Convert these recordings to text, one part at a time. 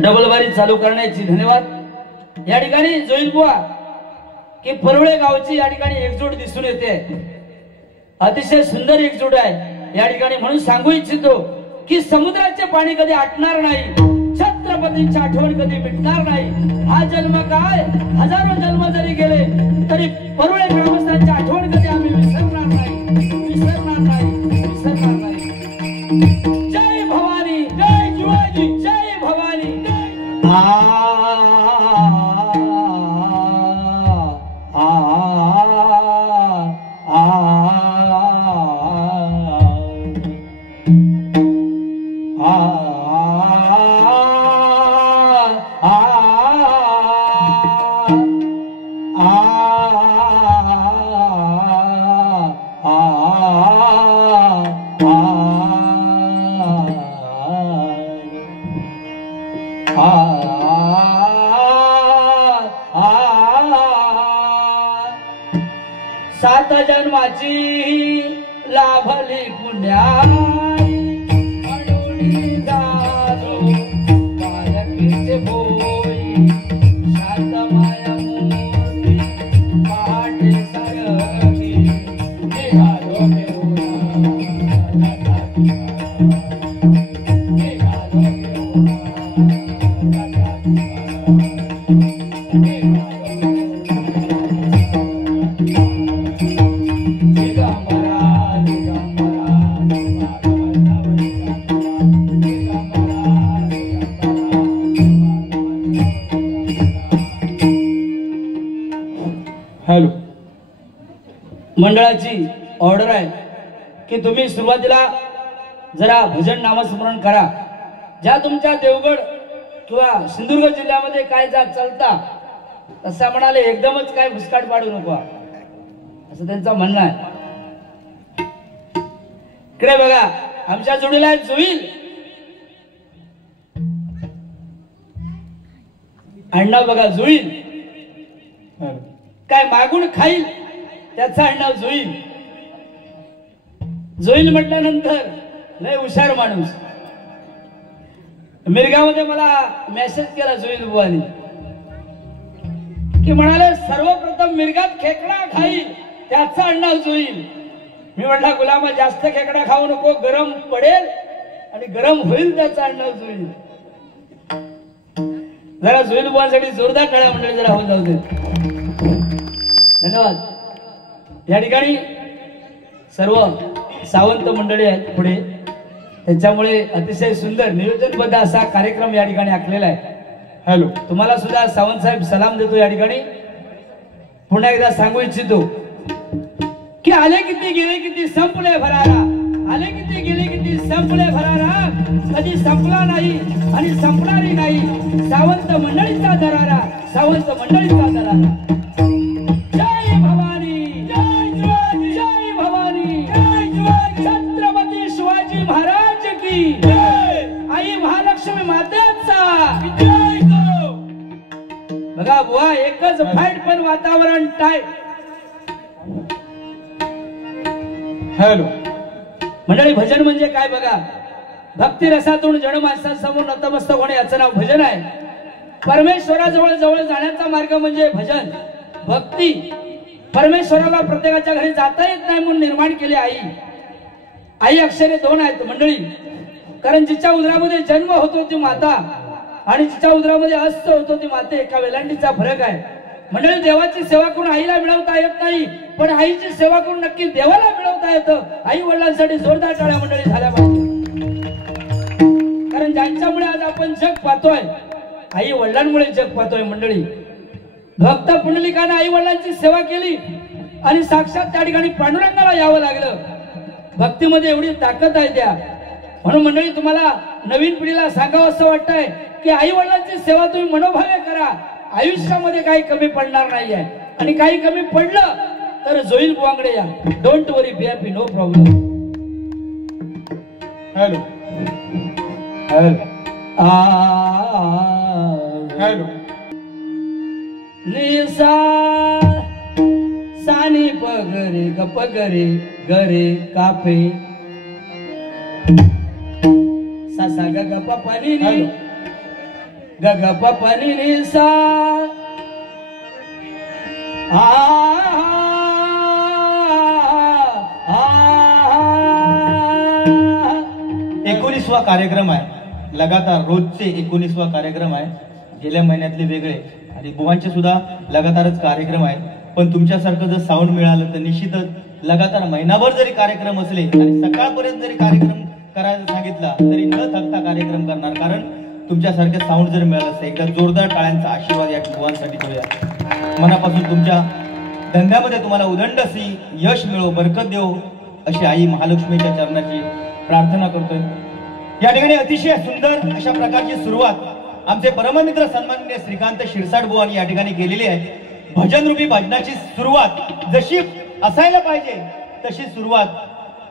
Double बारी चालू करण्याची धन्यवाद। या ठिकाणी जोईल बुवा की परुळे गावची या ठिकाणी एकजूट दिसून येते, अतिशय सुंदर एकजूट आहे या ठिकाणी। म्हणून सांगू इच्छितो की समुद्राचे पाणी कधी आटणार नाही, छत्रपतींची आठवण कधी मिटणार नाही। हा जन्म काय हजारो जन्म जरी गेले तरी परुळे ग्रामस्थांची आठवण कधी आम्ही विसरणार नाही, विसरणार नाही, विसरणार नाही। जय भवानी, जय शिवाजी, जय भवानी, जय सात जन्माची लाभली पुण्याई अडोली जातो बालकीचे बोई सात माया मोती पहाटे सरगी निघालो मंडळाची ऑर्डर आहे की तुम्ही सुरुवातीला जरा भजन नामस्मरण करा। ज्या तुमच्या देवगड किंवा सिंधुदुर्ग जिल्ह्यामध्ये काय जा चालता तसा म्हणाले एकदमच काय भुसकाट पाडू नको असं त्यांचं म्हणणं आहे। इकडे बघा आमच्या जोडीला जोईल अण्णा बघा, जोईल काय मागून खाईल त्याचं आडनाव जोईल। जोईल म्हटल्यानंतर लय हुशार माणूस। मिरगामध्ये मला मेसेज केला जोईल बुवानी की म्हणाले सर्वप्रथम मिरगात खेकडा खाईल त्याचं आडनाव जोईल। मी म्हटला गुलामा जास्त खेकडा खाऊ नको, गरम पडेल आणि गरम होईल त्याचं आडनाव जोईल। जरा जोईल बुवांसाठी जोरदार टाळ्या मंडळी जरा होत जाऊ दे, धन्यवाद। या ठिकाणी सर्व सावंत मंडळी आहेत पुढे, त्याच्यामुळे अतिशय सुंदर नियोजनबद्ध असा कार्यक्रम या ठिकाणी आखलेला आहे। हॅलो, तुम्हाला सुद्धा सावंत साहेब सलाम देतो या ठिकाणी। पुन्हा एकदा सांगू इच्छितो की आले किती गेले किती संपले भरारा, आले किती गेले किती संपले भरारा, कधी संपला नाही आणि संपणारही नाही सावंत मंडळीचा दरारा, सावंत मंडळीचा दरारा। आई महालक्ष्मी मातेचा बघा बुवा, एकच फाईट पण वातावरण टाईट। हॅलो मंडळी, भजन म्हणजे काय बघा, भक्ती रसातून जड माणसांसमोर नतमस्तक होणे याचं नाव भजन आहे। परमेश्वराजवळ जवळ जाण्याचा मार्ग म्हणजे भजन भक्ती। परमेश्वराला प्रत्येकाच्या घरी जाता येत नाही म्हणून निर्माण केली आई। आई अक्षरे दोन आहेत मंडळी, कारण जिच्या उदरामध्ये जन्म होतो ती माता आणि जिच्या उदरामध्ये अस्त होतो ती माते, एका वेलांटीचा फरक आहे मंडळी। देवाची सेवा करून आईला मिळवता येत नाही, पण आईची सेवा करून नक्की देवाला मिळवता येतं। आई वडिलांसाठी जोरदार टाळ्या मंडळी झाल्या पाहिजे, कारण ज्यांच्यामुळे आज आपण जग पाहतोय आई वडिलांमुळे जग पाहतोय मंडळी। भक्त पुंडलिकाने आई वडिलांची सेवा केली आणि साक्षात त्या ठिकाणी पांडुरंगाला यावं लागलं। भक्तीमध्ये एवढी ताकद आहे त्या, म्हणून मंडळी तुम्हाला नवीन पिढीला सांगावं असं वाटतंय की आई वडिलांची सेवा तुम्ही मनोभावे करा, आयुष्यामध्ये काही कमी पडणार नाहीये। आणि काही कमी पडलं तर जोईल बुवांकडे या, don't worry be happy, no problem. Hello hello निसा सानी पगरे गपगरे गरे काफे सासा ग गप पाणी ग ग प प नि नि सा आ आ 19वा कार्यक्रम आहे, लगातार रोजचे 19वा कार्यक्रम आहे. गेल्या महिन्यातले वेगळे आणि बुवांचे सुद्धा लगातारच कार्यक्रम आहेत. पण तुमच्यासारखं जर साऊंड मिळालं तर निश्चितच लगातार महिनाभर जरी कार्यक्रम असले आणि सकाळपर्यंत जरी कार्यक्रम करायला सांगितला तरी न थकता कार्यक्रम करणार. कारण तुमच्यासारखे साऊंड जर मिळालं असतं. एकदा जोरदार टाळ्यांचा आशीर्वाद या बुवांसाठी करूया. मनापासून तुमच्या धंद्यामध्ये तुम्हाला उदंड अशी यश मिळो, बरकत देव अशी आई महालक्ष्मीच्या चरणाची प्रार्थना करतोय. या ठिकाणी अतिशय सुंदर अशा प्रकारची सुरुवात आमचे परममित्र सन्माननीय श्रीकांत शिरसाट बुवांनी या ठिकाणी केलेली आहे. भजन रूपी भजनाची सुरुवात जशी असायला पाहिजे तशी सुरुवात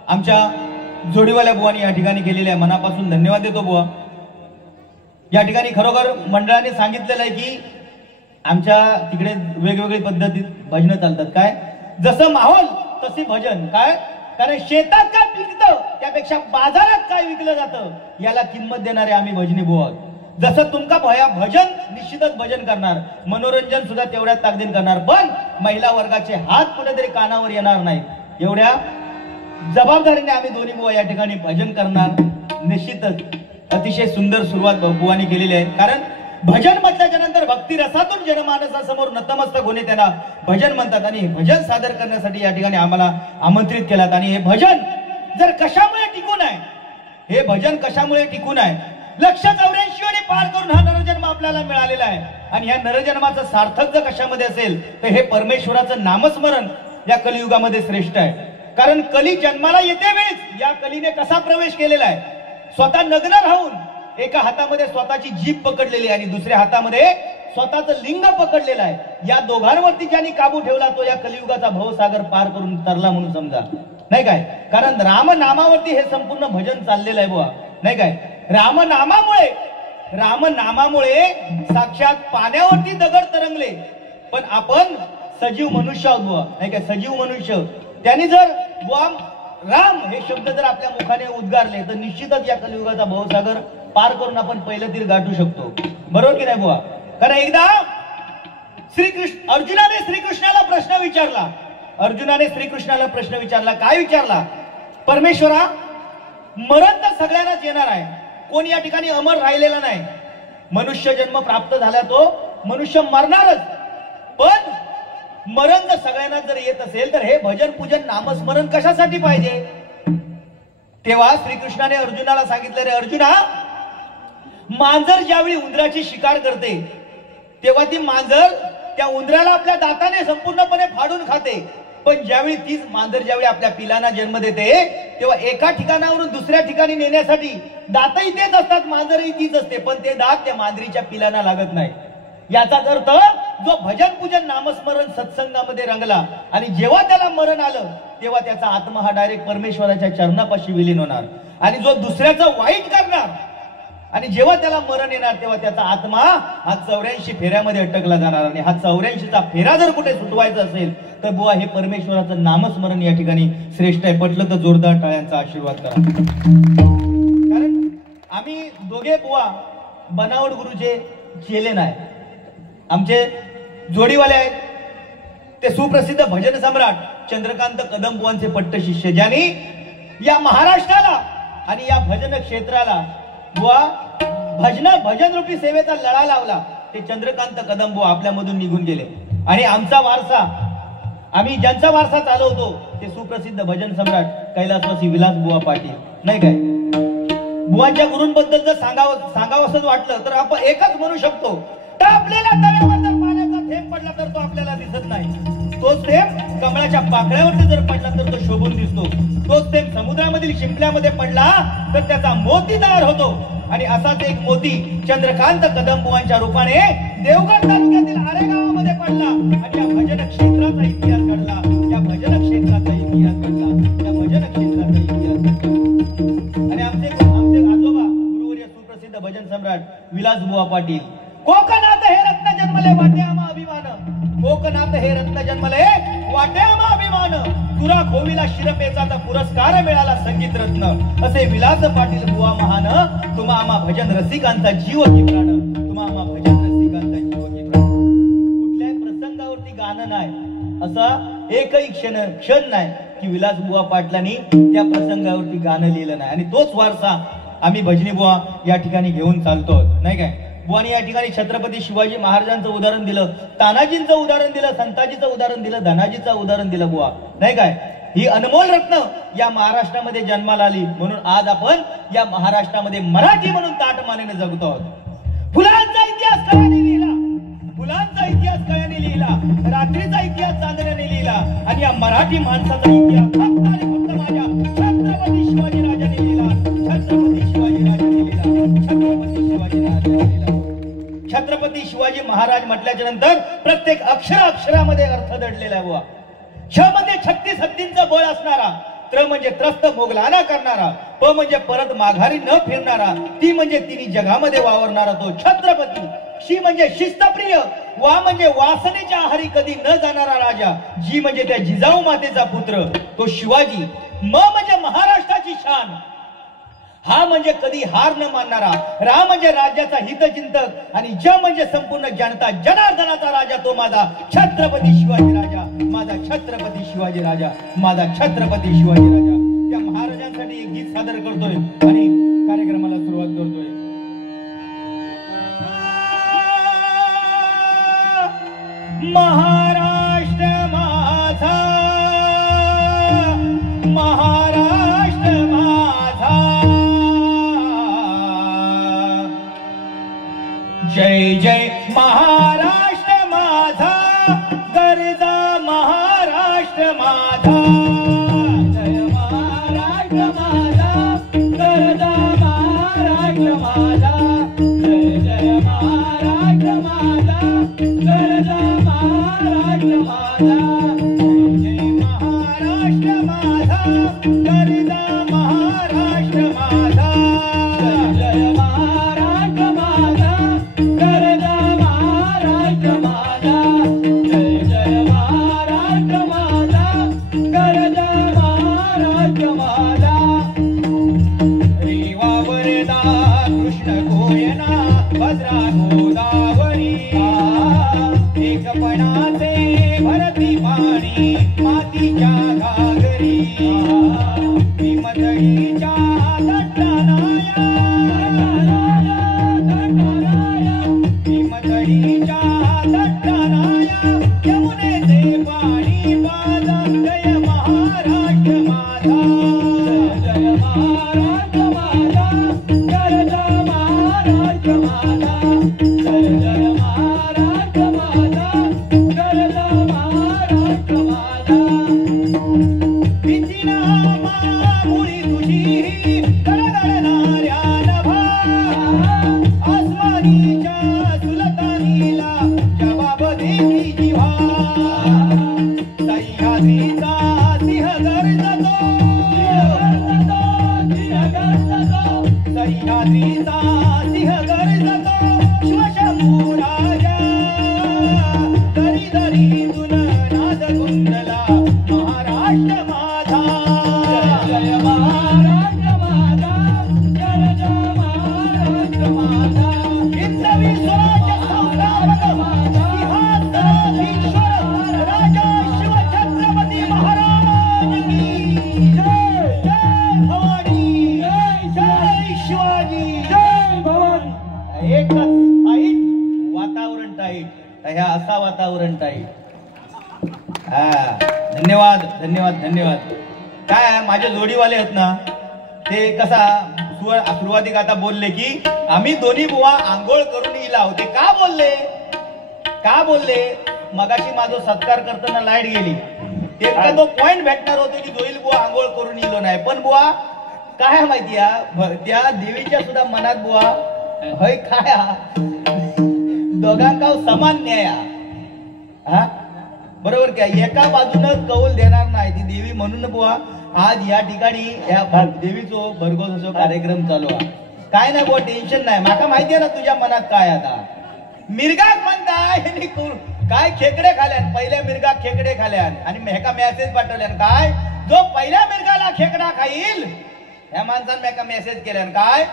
आमच्या जोडीवाल्या बुवांनी या ठिकाणी केलेली आहे. मनापासून धन्यवाद देतो बुवा. या ठिकाणी खरोखर मंडळाने सांगितलेलं आहे की आमच्या तिकडे वेगवेगळी पद्धतीत भजनं चालतात. काय जसं माहोल तशी भजन. काय कारण शेतात काय पिकतं त्यापेक्षा बाजारात काय विकलं जातं याला किंमत देणारे आम्ही भजनी बुवा. जसं तुमका भया भजन निश्चितच भजन करणार, मनोरंजन सुद्धा तेवढ्याच ताकदीन करणार. पण महिला वर्गाचे हात कुठेतरी कानावर येणार नाहीत. एवढ्या जबाबदारीने आम्ही दोन्ही बुवा या ठिकाणी भजन करणार. निश्चितच अतिशय सुंदर सुरुवात बुवानी केलेली आहे. कारण भजन म्हटल्याच्या नंतर भक्ती रसातून जनमानसासमोर नतमस्तक होणे त्यांना भजन म्हणतात. आणि हे भजन सादर करण्यासाठी या ठिकाणी आम्हाला आमंत्रित केलात. आणि हे भजन जर कशामुळे टिकून आहे, हे भजन कशामुळे टिकून आहे, 184 पार करून हा नरजन्म आपल्याला मिळालेला आहे. आणि या नरजन्माचं सार्थक जर कशामध्ये असेल तर हे परमेश्वराचं नामस्मरण या कलियुगामध्ये श्रेष्ठ आहे. कारण कली जन्माला येते वेळेस या कलीने कसा प्रवेश केलेला आहे, स्वतः नग्न राहून एका हातामध्ये स्वतःची जीभ पकडलेली आणि दुसऱ्या हातामध्ये स्वतःचं लिंग पकडलेलं आहे. या दोघांवरती ज्यांनी काबू ठेवला तो या कलियुगाचा भवसागर पार करून तरला म्हणून समजा. नाही काय, कारण रामनामावरती हे संपूर्ण भजन चाललेलं आहे बुवा. नाही काय, रामनामामुळे साक्षात पाण्यावरती दगड तरंगले. पण आपण सजीव मनुष्य आहोत बुवा. नाही काय, सजीव मनुष्य. त्यांनी जर बुवा राम हे शब्द जर आपल्या मुखाने उद्गारले तर निश्चितच या कलियुगाचा भवसागर पार करून आपण पहिलं तीर गाठू शकतो. बरोबर की नाही बुवा. कारण एकदा अर्जुनाने श्रीकृष्णाला प्रश्न विचारला. काय विचारला? परमेश्वरा, मरण तर सगळ्यांनाच येणार आहे, कोण या ठिकाणी अमर राहिलेला नाही. मनुष्य जन्म प्राप्त झाला तो मनुष्य मरणारच. पण मरण जर सगळ्यांना जर येत असेल तर हे भजन पूजन नामस्मरण कशासाठी पाहिजे? तेव्हा श्रीकृष्णाने अर्जुनाला सांगितलं, रे अर्जुना, मांजर ज्यावेळी उंदराची शिकार करते तेव्हा ती मांजर त्या उंदराला आपल्या दाताने संपूर्णपणे फाडून खाते. पण ज्यावेळी तीच मांजर ज्यावेळी आपल्या पिलांना जन्म देते तेव्हा एका ठिकाणावरून दुसऱ्या ठिकाणी नेण्यासाठी दातही तेच असतात, मांजरही तीच असते. पण ते दात त्या मांजरीच्या पिलांना लागत नाही. याचाच अर्थ जो भजन पूजन नामस्मरण सत्संगामध्ये रंगला आणि जेव्हा त्याला मरण आलं तेव्हा त्याचा आत्मा हा डायरेक्ट परमेश्वराच्या चरणापाशी विलीन होणार. आणि जो दुसऱ्याचं वाईट करणार आणि जेव्हा त्याला मरण येणार तेव्हा त्याचा आत्मा हा 84 फेऱ्यामध्ये अटकला जाणार. आणि हा 84चा फेरा जर कुठे सुटवायचा असेल तर बुवा हे परमेश्वराचं नामस्मरण या ठिकाणी श्रेष्ठ आहे. पटलं तर जोरदार टाळ्यांचा आशीर्वाद करा. कारण आम्ही दोघे बुवा बनावट गुरुचे चेले नाही, आमचे जोडीवाले आहेत. ते सुप्रसिद्ध भजन सम्राट चंद्रकांत कदम बुवांचे पट्ट शिष्य, ज्यांनी या महाराष्ट्राला आणि या भजन क्षेत्राला बुवा भजन रूपी सेवेचा लढा लावला. ते चंद्रकांत कदम बुवा आपल्यामधून निघून गेले. आणि आमचा वारसा, आम्ही ज्यांचा वारसा चालवतो ते सुप्रसिद्ध भजन सम्राट कैलासवासी विलास बुवा पाटील. नाही काय, बुवांच्या गुरूंबद्दल जर सांगावं असं वाटलं तर आपण एकच म्हणू शकतो, तापलेल्या तव्यावर जर पाण्याचा थेंब पडला तर तो आपल्याला दिसत नाही. तोच थेंब कमळाच्या पाकळ्यावरती जर पडला तर तो शोभून दिसतो. तोच थेंब समुद्रामधील शिंपल्यामध्ये पडला तर त्याचा मोती तयार होतो. आणि असाच एक मोती चंद्रकांत कदम बुवांच्या रूपाने देवगड तालुक्यातील आरे गावामध्ये पडला आणि या भजन क्षेत्राचा इतिहास घडला. या भजन क्षेत्राचा इतिहास घडला. या भजन क्षेत्राचा इतिहास घडला. आणि आमचे आजोबा गुरुवर्य सुप्रसिद्ध भजन सम्राट विलास बुवा पाटील, कोकणात हे रत्न जन्मले वाटे आम्हा अभिमान, कोकणात हे रत्न जन्मले वाटे आम्हा अभिमान, तुरा खोवीला शिरपेचाचा पुरस्कार मिळाला संगीत रत्न. असे विलास पाटील बुवा महान, तुम्हा आम्हा भजन रसिकांचा जीव की प्राण. आम्हा भजन रसिकांचा जीवकी प्राण. कुठल्याही प्रसंगावरती गाणं नाही असा एकही क्षण नाही की विलास बुवा पाटलांनी त्या प्रसंगावरती गाणं लिहिलं नाही. आणि तोच वारसा आम्ही भजनी बुवा या ठिकाणी घेऊन चालतो, नाही काय. बुवानी या ठिकाणी छत्रपती शिवाजी महाराजांचं उदाहरण दिलं, तानाजींचं उदाहरण दिलं, संताजीचं उदाहरण दिलं, धनाजीचं उदाहरण दिलं बुवा, नाही काय. ही अनमोल रत्न या महाराष्ट्रामध्ये जन्माला आली म्हणून आज आपण या महाराष्ट्रामध्ये मराठी म्हणून ताटमानेने जगतो आहोत. फुलांचा इतिहास कळ्याने लिहिला, फुलांचा इतिहास कळ्याने लिहिला, रात्रीचा इतिहास चांदण्याने लिहिला आणि या मराठी माणसाचा इतिहास फक्त आणि फक्त माझ्या छत्रपती शिवाजी राजाने लिहिला. छत्रपती शिवाजी राजाने लिहिला. छत्रपती शिवाजी राजाने लिहिला. छत्रपती शिवाजी महाराज म्हटल्याच्या नंतर प्रत्येक अक्षरामध्ये अर्थ दडलेला आहे बुवा. छ म्हणजे 36 हत्तींचं बळ असणारा, त्र म्हणजे त्रस्त मोगलाना करणारा, प म्हणजे परत माघारी न फिरणारा, ती म्हणजे तिन्ही जगामध्ये वावरणारा तो छत्रपती, शी म्हणजे शिस्तप्रिय, वा म्हणजे वासनेच्या आहारी कधी न जाणारा राजा, जी म्हणजे त्या जिजाऊ मातेचा पुत्र तो शिवाजी, म म्हणजे महाराष्ट्राची शान, हा म्हणजे कधी हार न मानणारा, रा म्हणजे राज्याचा हितचिंतक आणि ज म्हणजे संपूर्ण जनता जनार्दनाचा राजा तो माझा छत्रपती शिवाजी राजा, माझा छत्रपती शिवाजी राजा, माझा छत्रपती शिवाजी राजा. त्या महाराजांसाठी एक गीत सादर करतोय आणि कार्यक्रमाला सुरुवात करतोय. महाराष्ट्र माझा, महाराष्ट्र माझा, जय जय महाराष्ट्र माझा, गरजा महाराष्ट्र माझा, जय महाराष्ट्र माझा, गरजा महाराष्ट्र माझा, जय जय महाराष्ट्र माझा, गरजा महाराष्ट्र माझा, जय जय महाराष्ट्र माझा, गरजा महाराष्ट्र माझा, जय जय महाराष्ट्र माझा, गरजा महाराष्ट्र माझा, जय जय महाराष्ट्र माझा, गरजा महाराष्ट्र माझा. रेवा वरदा कृष्ण कोयना भद्रा गोदावरी, एकपणाचे भरती पाणी मातीच्या घागरी, भीमतळीच्या तटानाया, भीमतळीच्या तटानाया, यमुनेचे पाणी माझा, जय महाराष्ट्र माझा, जय महाराष्ट्र माझा, गरजा महाराष्ट्र माझा, जय जय महाराष्ट्र माझा, गरजा महाराष्ट्र माझा. विचिना मामुळी तुझी गडगडणाऱ्या नभा, आसमानीच्या सुलतानीला जबाब देती जिव्हा, सह्याद्रीचा सिंह गरजतो, सह्याद्रीचा सिंह गरजतो, शिवशंभू राजा, दरी दरीतून नाद गुंजला महाराष्ट्र माझा, जय महाराष्ट्र माझा, गरजा महाराष्ट्र माझा. हिंदवी स्वराज्य संस्थापक सिंहासनाधीश्वर राजा शिवछत्रपती महाराज की जय. जय भवानी, जय शिवाजी, जय भवानी. एकच टाईट वातावरण, टाईट ह्या असा वातावरण टाईट. हा, धन्यवाद धन्यवाद धन्यवाद. काय माझे जोडीवाले आहेत ना ते कसा सुरुवातीक आता बोलले की आम्ही दोन्ही बुवा आंघोळ करून येला होते. का बोलले, का बोलले. मगाशी माझा सत्कार करताना लाईट गेली, त्यांना तो पॉइंट भेटणार होते की जोईल बुवा आंघोळ करून येलो नाही. पण बुवा काय माहिती त्या देवीच्या सुद्धा मनात बुवा हय काय दोघांका समान न्याय. हा बरोबर काय, एका बाजूनं कौल देणार नाही ती देवी. म्हणून बुवा आज या ठिकाणी या देवीचो भरघोस कार्यक्रम चालू आहे. काय नाही बुवा, टेन्शन नाही. माका माहिती आहे ना तुझ्या मनात काय. आता मिरगाक म्हणताय काय खेकडे खाल्यान, पहिल्या मिरगाक खेकडे खाल्यान आणि मेका मेसेज पाठवल्यान काय, जो पहिल्या मिरगाला खेकडा खाईल ह्या माणसानं मेका मेसेज केल्यान काय,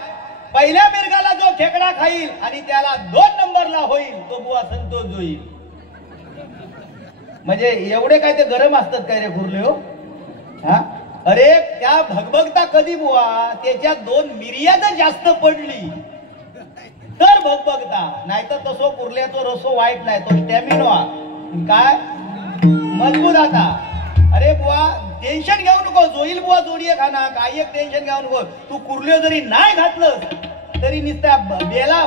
पहिल्या मिरगाला जो खेकडा खाईल आणि त्याला 2 आवरला होईल तो बुवा संतोष होईल. म्हणजे एवढे काय ते गरम असतात काय रे कुर्ले हो? हा अरे त्या भगभगता कधी बुवा त्याच्यात 2 मिरियाद जास्त पडली तर भगभगता, नाहीतर तसो कुर्ल्याचो रसो वाईट नाही, तो स्टॅमिना काय मजबूत आता. अरे बुवा टेन्शन घेऊ नको, जोईल बुवा जोडी खाना काही एक टेन्शन घेऊ नको. तू कुर्ल्यो जरी नाही घातलं तरी नुसत्या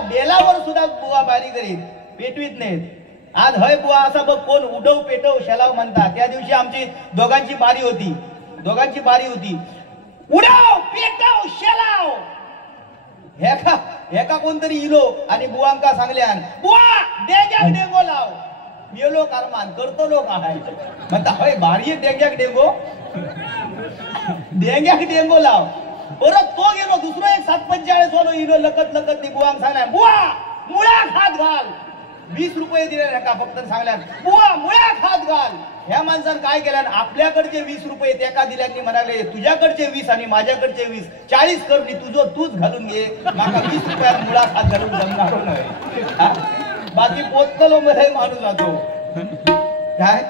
बेलावर सुद्धा बुवा बारी करीत पेटवीत नाहीत. आज हय बुवा असा बघ कोण उडव पेटव शेलाव म्हणतात. त्या दिवशी आमची दोघांची बारी होती उडव पेटव शेलाव. हेका कोणतरी इलो आणि बुवांका सांगल्यान बुवा डेग्याक डेंगो लाव. मेलो कारमान करतो लोक आहे म्हणता हय बारी डेग्याक डेंगो लाव. परत तो गेलो दुसरो एक 745 वालो इलो लकत बुवांक सांगल्या बुवा मुळा खात घाल. 20 रुपये दिले नका फक्त सांगल्यान बुवा मुळा खात घाल. ह्या माणसानं काय केल्यान आपल्याकडचे 20 रुपये त्याका दिल्यानी म्हणाले तुझ्याकडचे 20 आणि माझ्याकडचे 20 40 कर नी तूच घालून घे. माका 20 रुपयात मुळा खात घालून जमणार नाही. बाकी पोतकलो मध्ये माणूस जातो काय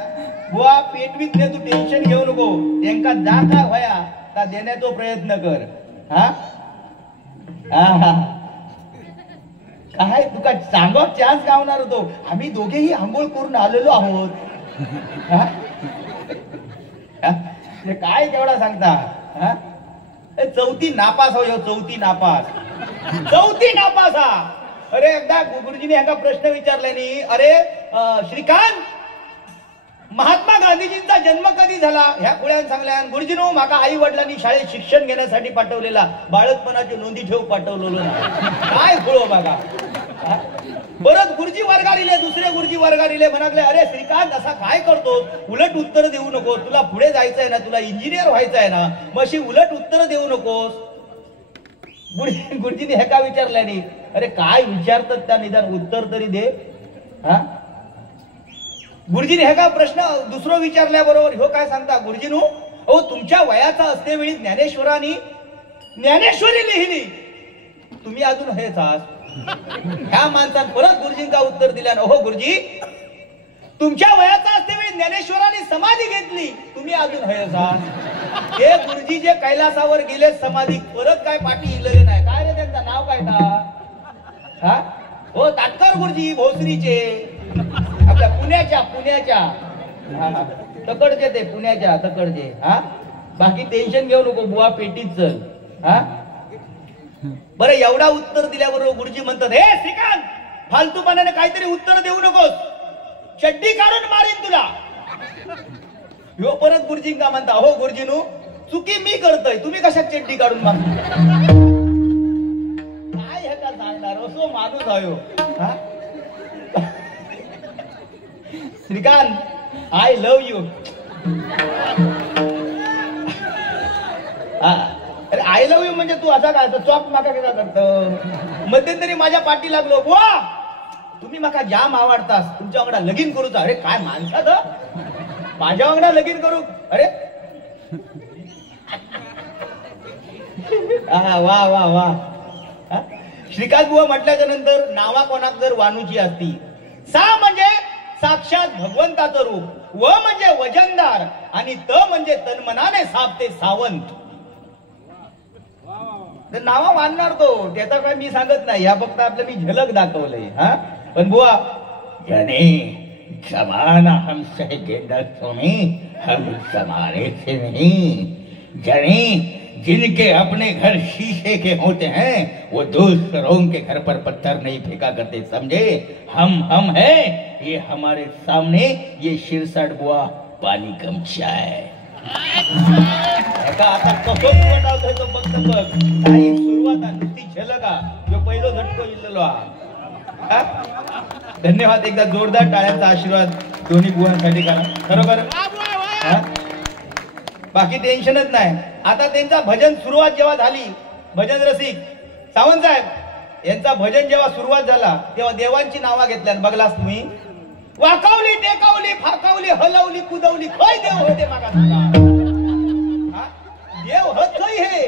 बुवा पेटवीत नाही. तू टेन्शन घेऊ नको. त्यांका जा का व्हाया का देण्याचा प्रयत्न कर. हा काय तुका सांगो चान्स गावणार होतो. आम्ही दोघेही आंघोळ करून आलेलो आहोत. काय केवढा सांगता. चौथी नापास हो चौथी नापास हा. अरे एकदा गुरुजीने ह्याका प्रश्न विचारल्यानी अरे श्रीकांत महात्मा गांधीजींचा जन्म कधी झाला. ह्या खुळ्यान सांगल्यान गुरुजीनो माका आई वडिलांनी शाळेत शिक्षण घेण्यासाठी पाठवलेला, बाळकपणाची नोंदी ठेव पाठवलेलो काय खुळो बघा. परत गुरुजी वर्गारीले दुसरे गुरुजी वर्गारीले म्हणाले अरे श्रीकांत असा काय करतो, उलट उत्तर देऊ नको. तुला पुढे जायचंय ना, तुला इंजिनियर व्हायचंय ना, मशी उलट उत्तर देऊ नकोस. गुरुजीने हे का विचारल्याने अरे काय विचारतात त्या निदान उत्तर तरी दे. हा गुरुजीने हे का प्रश्न दुसरं विचारल्याबरोबर हो काय सांगता गुरुजीनो हो तुमच्या वयाचा असतेवेळी ज्ञानेश्वरी लिहिली, तुम्ही अजून हेच आहात. ह्या माणसानं परत गुरुजींका उत्तर दिल्यानं हो गुरुजी तुमच्या वयाचा असतेवेळी ज्ञानेश्वरांनी समाधी घेतली, तुम्ही अजून हेच आहात. हे गुरुजी जे कैलासावर गेले समाधी परत काय पाठी इलेले नाही. काय रे त्यांचं नाव काय का हो ताटकर गुरुजी भोसरीचे आपल्या पुण्याच्या तकडचे ते पुण्याच्या तकडचे. हा बाकी टेन्शन घेऊ नको बुवा पेटीत चल. हा बरं एवढा उत्तर दिल्याबरोबर गुरुजी म्हणतात हे श्रीकांत फालतूपणाने काहीतरी उत्तर देऊ नकोस, चड्डी काढून मारीन तुला. ह्यो परत गुरुजींका म्हणता हो गुरुजीनू चुकी मी करतोय, तुम्ही कशा चड्डी काढून मारता. काय हे का सांगणार असो माणूस आयो. Shrikant I love you. अरे आय लव्ह यू म्हणजे तू असा काय चॉक माका काय करतो. मध्यंतरी माझ्या पाठी लागलो बुवा तुम्ही माका जाम आवडतास, तुमच्या वांगडा लगीन करूचा. अरे काय माणसात माझ्या वांगडा लगीन करू. अरे वा वा वा. श्रीकांत बुवा म्हटल्याच्या नंतर नावा कोणाक जर वानूची असती. सा म्हणजे साक्षात भगवंताचं रूप, व म्हणजे वजनदार आणि त म्हणजे तन्मनाने सापते सावंत. नावा मानणार तो त्याचा काय मी सांगत नाही, ह्या फक्त आपलं मी झलक दाखवलंय. हा पण बुवा जने जमाना हमसे गेंदा सोनी हम समारे से नहीं. जने जिनके अपने घर शीशे के होते हैं वो दूसरों के घर पर पत्थर नहीं फेंका करते, समझे. हम है ये हमारे सामने ये शिरसाट बुआ पानी गमछा है. आता कसो तो फक्त बघ काही सुरुवात नुसती झलका जो पहिलो झटको इल्लेलो. धन्यवाद. एकदा जोरदार टाळ्यांचा आशीर्वाद दोन्ही बुवांसाठी करा खरोखर. बाकी टेन्शनच नाही. आता त्यांचा भजन सुरुवात जेव्हा झाली, भजन रसिक सावंत साहेब यांचा भजन जेव्हा सुरुवात झाला तेव्हा देवांची नावा घेतल्या बघलास तुम्ही. वाकावली टेकावली फाकावली हलवली कुदवली खय देव होते मागा देव होत खय हे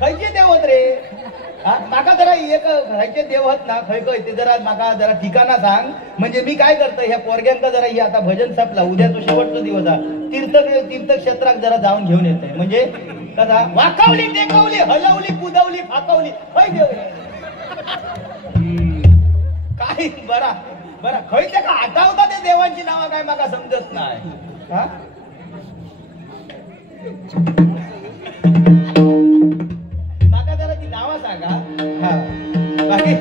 खयचे देव होत रे. माका जरा एक खायचे देव आहेत ना खय खय ते जरा माका जरा ठिकाणा सांग म्हणजे मी काय करतो ह्या पोरग्यांका जरा ही आता भजन संपला उद्या तो शेवटचा दिवस तीर्थक्षेत्रात जरा जाऊन घेऊन येते म्हणजे कसा वाकावली टेकवली हलवली कुदवली फाकवली खय देव काय बरा बरा खय ते का आठवता ते देवांची नावं काय माका समजत नाही हा माका जरा ती नावं सांगा हा बाकी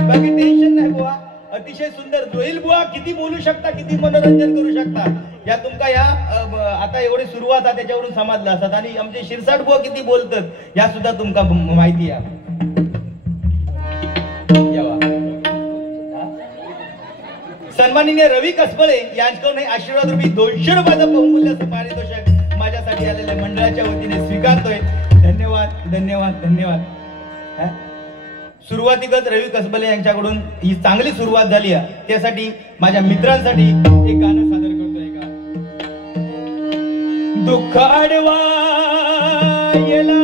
बाकी टेन्शन नाही बुवा अतिशय सुंदर जोईल बुवा किती बोलू शकता किती मनोरंजन करू शकता या तुमका या आता एवढी सुरुवात आहे त्याच्यावरून समजलं असतात आणि आमचे शिरसाट बुवा किती बोलतात या सुद्धा तुमका माहिती आहे सन्माननीय रवी कसबळे यांच्याकडून आशीर्वाद रुपये 200 रुपयाचं बहुमूल्याचं पारितोषिक माझ्यासाठी आलेल्या मंडळाच्या वतीने स्वीकारतोय धन्यवाद धन्यवाद धन्यवाद सुरुवातीगत रवी कसबले यांच्याकडून ही चांगली सुरुवात झाली आहे त्यासाठी माझ्या मित्रांसाठी एक गाणं सादर करतोय का दुःख अडवा येला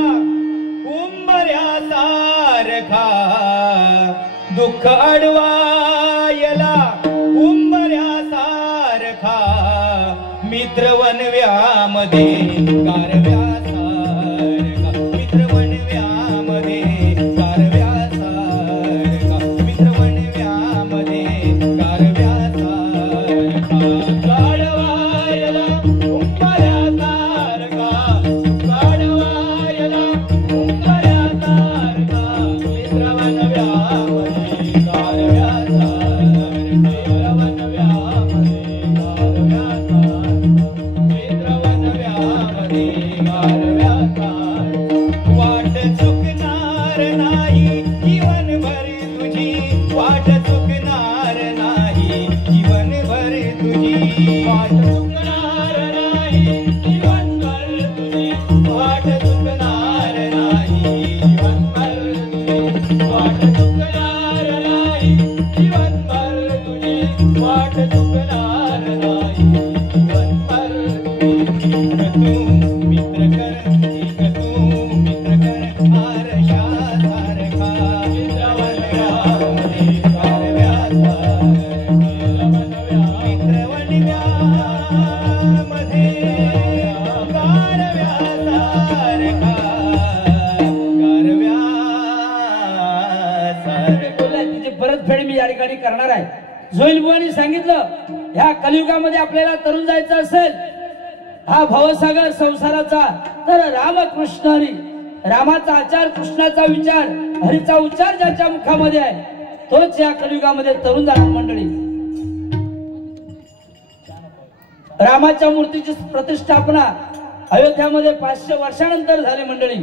उंबऱ्या सारखा दुःख अडवा येला उंबऱ्या सारखा मित्र वनव्यामध्ये कारव्या सारखा मित्र वनव्यामध्ये कारव्या सारखा मित्र वनव्यामध्ये कारव्या सारखा गाढवायला उंबऱ्या सारखा गाढवायला उंबऱ्या सारखा मित्र वनव्यामध्ये कारव्या वाट चुकणार नाही जीवनभर तुझी वाट चुकणार नाही जीवनभर तुझी वाट चुकणार नाही जीवनभर तुझी वाट चुकणार नाही जीवनभर तुझी वाट चुकणार नाही जीवनभर तुझी वाट चुकणार नाही जीवनभर तुझी मित्र कर मित्र कर आरशा सारखा मित्र वनव्यामध्ये कारव्या मित्र वनव्यामध्ये कारव्या सारखा कारव्या सारखा तिची परतफेड मी या ठिकाणी करणार आहे जोईल बुवांनी सांगितलं ह्या कलियुगामध्ये आपल्याला तरुण जायचं असेल हा भवसागर संसाराचा तर रामकृष्ण हरी रामाचा आचार कृष्णाचा विचार हरीचा उच्चार ज्याच्या मुखामध्ये आहे तोच या कलियुगामध्ये तरुण जाणार मंडळी रामाच्या मूर्तीची प्रतिष्ठापना अयोध्यामध्ये 500 वर्षानंतर झाली मंडळी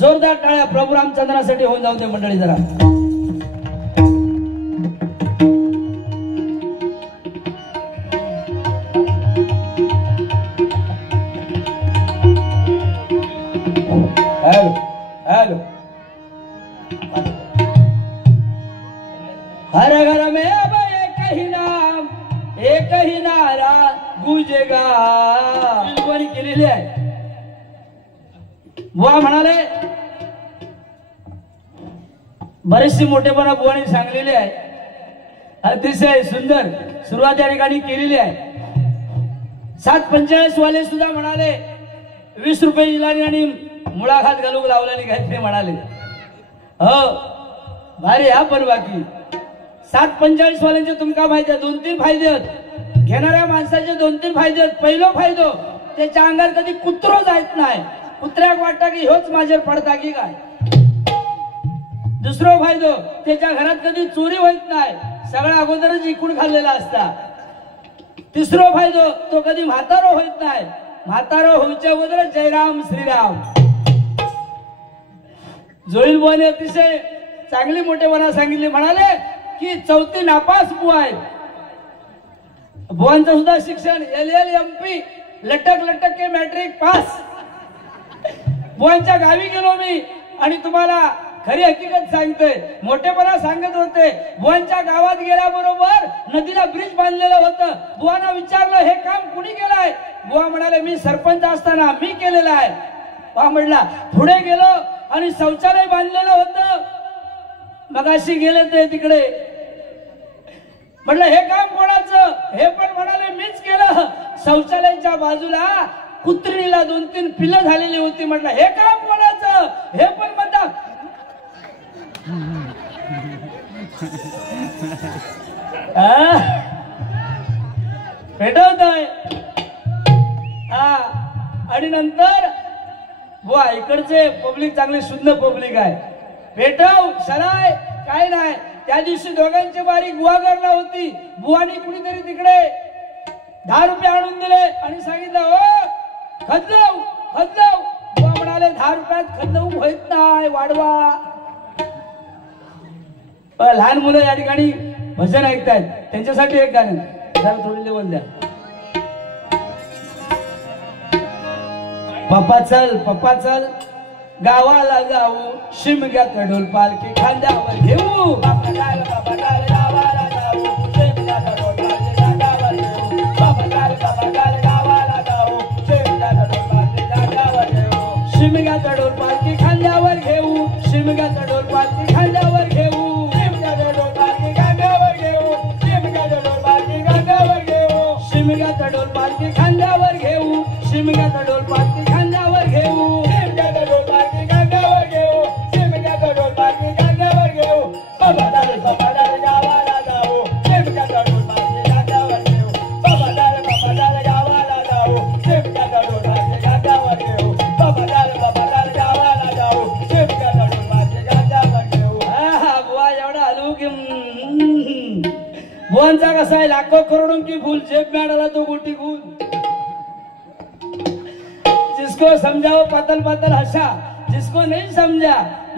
जोरदार टाळ्या प्रभू रामचंद्रासाठी होऊन जाऊ दे मंडळी जरा हेलो हेलो हर घर में अब एक ही नाम एक ही नारा गुजेगा बुवानी केलेली आहे बुवा म्हणाले बरेचसे मोठेपणा बुवानी सांगलेले आहे अतिशय सुंदर सुरुवात या ठिकाणी केलेली आहे 745 वाले सुद्धा म्हणाले 20 रुपये दिलानी आणि मुळाखात घालूक लावल्याने काहीतरी म्हणाले हो भारी हा पण बाकी 745 वाल्यांचे तुमका माहिती आहे 2-3 फायदे आहेत घेणाऱ्या माणसाचे 2-3 फायदे आहेत पहिलो फायदो त्याच्या अंगात कधी कुत्रो जायत नाही कुत्र्याक वाटता की ह्योच माझे पडता की काय दुसरो फायदो त्याच्या घरात कधी चोरी होत नाही सगळा अगोदरच इकून खाल्लेला असता तिसरो फायदो तो कधी म्हातारो होत नाही म्हातारो होईच्या अगोदर जयराम श्रीराम जोईल बुवाने अतिशय चांगली मोठेपणा सांगितले म्हणाले की 4थी नापास बुवा आहेत बुवांचं सुद्धा शिक्षण LL लटक लटक के मॅट्रिक पास बुवांच्या गावी गेलो मी आणि तुम्हाला खरी हकीकत सांगतोय मोठेपणा सांगत होते बुवांच्या गावात गेल्याबरोबर नदीला ब्रिज बांधलेलं होतं बुवांना विचारलं हे काम कुणी केलंय बुवा म्हणाले मी सरपंच असताना मी केलेलं आहे बुवा म्हणला पुढे गेलो आणि शौचालय बांधलेलं होतं मगाशी गेले ते तिकडे, म्हटलं हे काम कोणाचं? हे पण म्हणाले मीच केलं. शौचालयाच्या बाजूला कुत्रीला 2-3 पिल्लं झालेली होती. म्हटलं हे काम कोणाचं? हे पण म्हणतात पेटवतोय. आणि नंतर बुवा इकडचे पब्लिक चांगली शुद्ध पब्लिक आहे. पेटव शराय काय नाही. त्या दिवशी दोघांची बारी गुहागरला होती. बुवानी कुणीतरी तिकडे 10 रुपये आणून दिले आणि सांगितलं ओ खदलव खदलव. बुवा म्हणाले 10 रुपयात खदलव होत नाही, वाढवा. लहान मुलं या ठिकाणी भजन ऐकतायत, त्यांच्यासाठी एक गाणं जरा थोडी लेवल द्या. पप्पा चल गावाला जाऊ, शिमग्यात ढोल पालखी खांद्यावर घेऊ. बाबा चाल गावाला जाऊ, शिमग्यात ढोल पालखी खांद्यावर घेऊ. बाबा चाल गावाला जाऊ, शिमग्यात ढोल पालखी खांद्यावर घेऊ. शिमग्यात ढोल पालखी खांद्यावर घेऊ. शिमग्यात ढोल पालखी खांद्यावर घेऊ. शिमग्यात ढोल पालखी खांद्यावर घेऊ. शिमग्यात ढोल पालखी खांद्यावर घेऊ. शिमग्यात ढोल पालखी खांद्यावर घेऊ. शिमग्यात ढोल पालखी खांद्यावर घेऊ. शिमग्यात ढोल पालखी खांद्यावर घेऊ. शिमग्यात ढोल पालखी खांद्यावर घेऊ. बाबा चाल गावाला जाऊ, शिमग्यात ढोल पालखी खांद्यावर घेऊ. बाबा चाल गावाला जाऊ, शिमग्यात ढोल पालखी खांद्यावर घेऊ. बाबा चाल गावाला जाऊ, शिमग्यात ढोल पालखी खांद्यावर घेऊ. बुवा एवढा हलवू की बुवांचा कसा आहे, लाखो करोडों की भूल जेब में डाला तो गोटी भूल. जिसको समझाओ पातल पातल हंसा, जिसको नहीं समझा